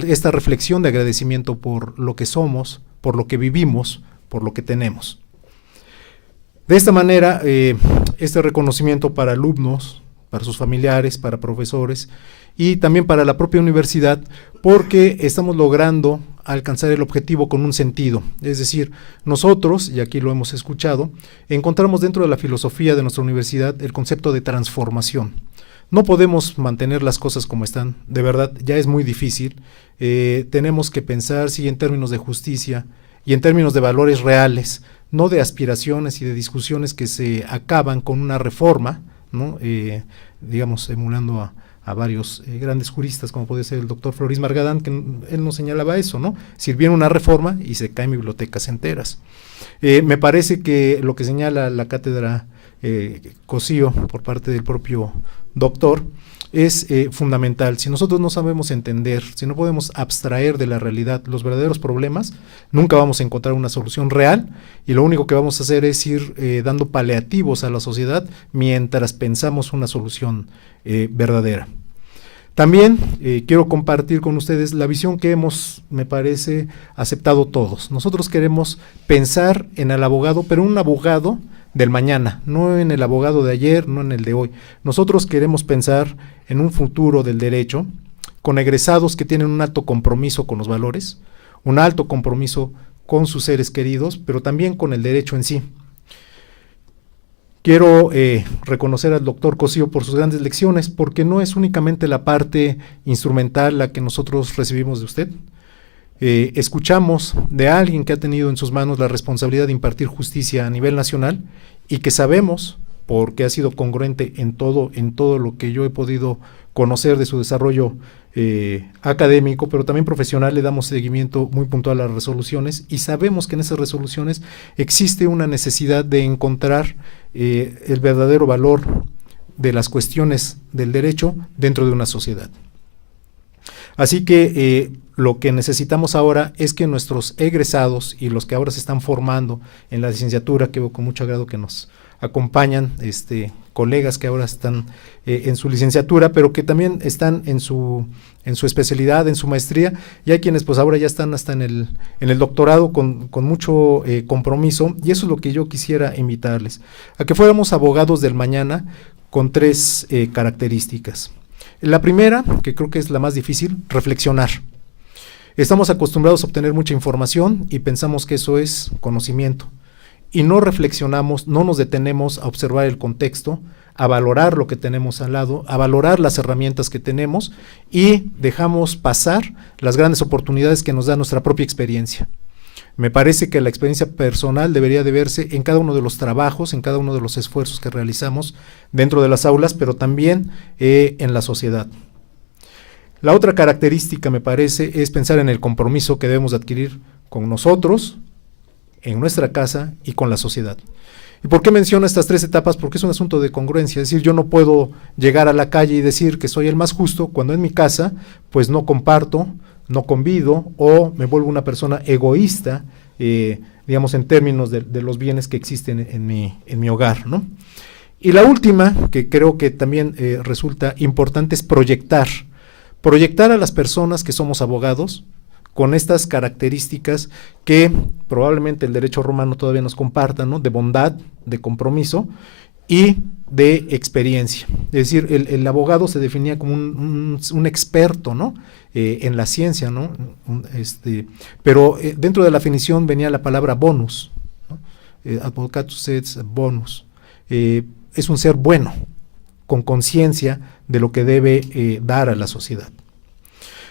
esta reflexión de agradecimiento por lo que somos, por lo que vivimos, por lo que tenemos. De esta manera, este reconocimiento para alumnos, para sus familiares, para profesores y también para la propia universidad, porque estamos logrando alcanzar el objetivo con un sentido. Es decir, nosotros, y aquí lo hemos escuchado, encontramos dentro de la filosofía de nuestra universidad el concepto de transformación. No podemos mantener las cosas como están, de verdad, ya es muy difícil. Tenemos que pensar, sí, en términos de justicia y en términos de valores reales, no de aspiraciones y de discusiones que se acaban con una reforma, ¿no? Digamos, emulando a varios grandes juristas, como puede ser el doctor Floris Margadán, que él nos señalaba eso, ¿no? Sirvió una reforma y se caen bibliotecas enteras. Me parece que lo que señala la cátedra Cosío por parte del propio doctor es fundamental. Si nosotros no sabemos entender, si no podemos abstraer de la realidad los verdaderos problemas, nunca vamos a encontrar una solución real y lo único que vamos a hacer es ir dando paliativos a la sociedad mientras pensamos una solución verdadera. También quiero compartir con ustedes la visión que hemos, me parece, aceptado todos. Nosotros queremos pensar en el abogado, pero un abogado del mañana, no en el abogado de ayer, no en el de hoy. Nosotros queremos pensar en un futuro del derecho con egresados que tienen un alto compromiso con los valores, un alto compromiso con sus seres queridos, pero también con el derecho en sí. Quiero reconocer al doctor Cosío por sus grandes lecciones, porque no es únicamente la parte instrumental la que nosotros recibimos de usted. Escuchamos de alguien que ha tenido en sus manos la responsabilidad de impartir justicia a nivel nacional y que sabemos, porque ha sido congruente en todo lo que yo he podido conocer de su desarrollo académico, pero también profesional, le damos seguimiento muy puntual a las resoluciones y sabemos que en esas resoluciones existe una necesidad de encontrar el verdadero valor de las cuestiones del derecho dentro de una sociedad. Así que lo que necesitamos ahora es que nuestros egresados y los que ahora se están formando en la licenciatura, que veo con mucho agrado que nos acompañan, colegas que ahora están en su licenciatura, pero que también están en su especialidad, en su maestría, y hay quienes pues ahora ya están hasta en el doctorado con mucho compromiso, y eso es lo que yo quisiera invitarles, a que fuéramos abogados del mañana con 3 características. La primera, que creo que es la más difícil, reflexionar. Estamos acostumbrados a obtener mucha información y pensamos que eso es conocimiento. Y no reflexionamos, no nos detenemos a observar el contexto, a valorar lo que tenemos al lado, a valorar las herramientas que tenemos y dejamos pasar las grandes oportunidades que nos da nuestra propia experiencia. Me parece que la experiencia personal debería de verse en cada uno de los trabajos, en cada uno de los esfuerzos que realizamos dentro de las aulas, pero también en la sociedad. La otra característica, me parece, es pensar en el compromiso que debemos adquirir con nosotros, en nuestra casa y con la sociedad. ¿Y por qué menciono estas 3 etapas? Porque es un asunto de congruencia, es decir, yo no puedo llegar a la calle y decir que soy el más justo cuando en mi casa pues no comparto, no convido o me vuelvo una persona egoísta, digamos en términos de los bienes que existen en mi hogar, ¿no? Y la última, que creo que también resulta importante, es proyectar a las personas que somos abogados con estas características que probablemente el derecho romano todavía nos comparta, ¿no? De bondad, de compromiso y de experiencia. Es decir, el abogado se definía como un experto, ¿no? En la ciencia, ¿no? Pero dentro de la definición venía la palabra bonus, ¿no? Advocatus et bonus. es un ser bueno, con conciencia de lo que debe dar a la sociedad.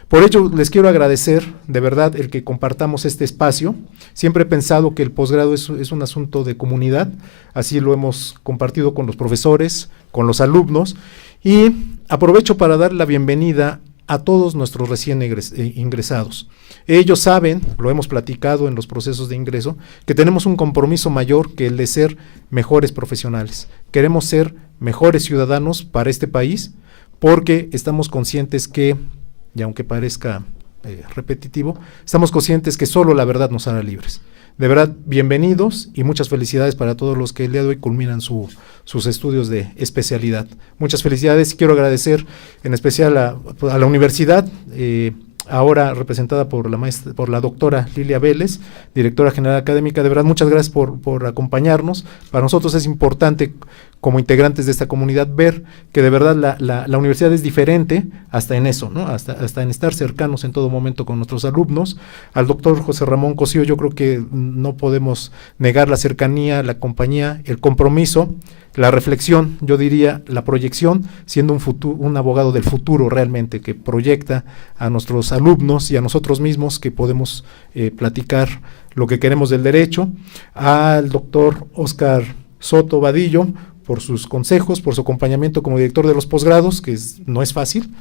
Por ello, les quiero agradecer de verdad el que compartamos este espacio. Siempre he pensado que el posgrado es un asunto de comunidad, así lo hemos compartido con los profesores, con los alumnos, y aprovecho para dar la bienvenida a todos nuestros recién ingresados. Ellos saben, lo hemos platicado en los procesos de ingreso, que tenemos un compromiso mayor que el de ser mejores profesionales. Queremos ser mejores ciudadanos para este país, porque estamos conscientes que, y aunque parezca repetitivo, estamos conscientes que solo la verdad nos hará libres. De verdad, bienvenidos y muchas felicidades para todos los que el día de hoy culminan sus estudios de especialidad. Muchas felicidades y quiero agradecer en especial a la universidad, ahora representada por la doctora Lilia Vélez, directora general académica. De verdad, muchas gracias por acompañarnos. Para nosotros es importante, como integrantes de esta comunidad, ver que de verdad la universidad es diferente hasta en eso, ¿no? Hasta en estar cercanos en todo momento con nuestros alumnos. Al doctor José Ramón Cosío, yo creo que no podemos negar la cercanía, la compañía, el compromiso, la reflexión, yo diría la proyección, siendo un abogado del futuro realmente, que proyecta a nuestros alumnos y a nosotros mismos que podemos platicar lo que queremos del derecho. Al doctor Óscar Soto Vadillo, por sus consejos, por su acompañamiento como director de los posgrados, que no es fácil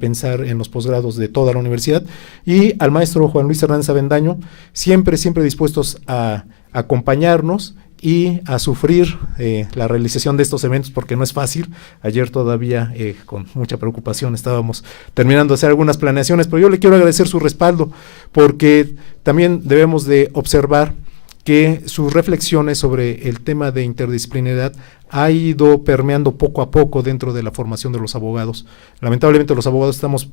pensar en los posgrados de toda la universidad, y al maestro Juan Luis Hernández Avendaño, siempre dispuestos a acompañarnos y a sufrir la realización de estos eventos, porque no es fácil. Ayer todavía con mucha preocupación estábamos terminando de hacer algunas planeaciones, pero yo le quiero agradecer su respaldo, porque también debemos de observar que sus reflexiones sobre el tema de interdisciplinariedad ha ido permeando poco a poco dentro de la formación de los abogados. Lamentablemente los abogados estamos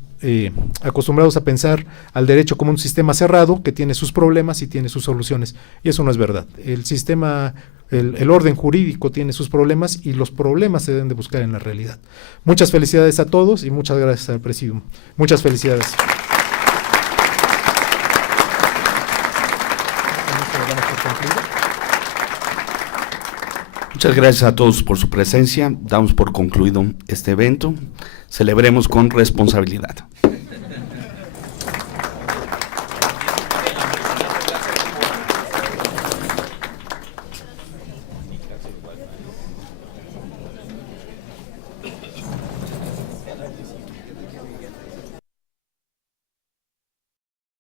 acostumbrados a pensar al derecho como un sistema cerrado que tiene sus problemas y tiene sus soluciones, y eso no es verdad. El sistema, el orden jurídico tiene sus problemas y los problemas se deben de buscar en la realidad. Muchas felicidades a todos y muchas gracias al Presidium. Muchas felicidades. Muchas gracias a todos por su presencia. Damos por concluido este evento. Celebremos con responsabilidad.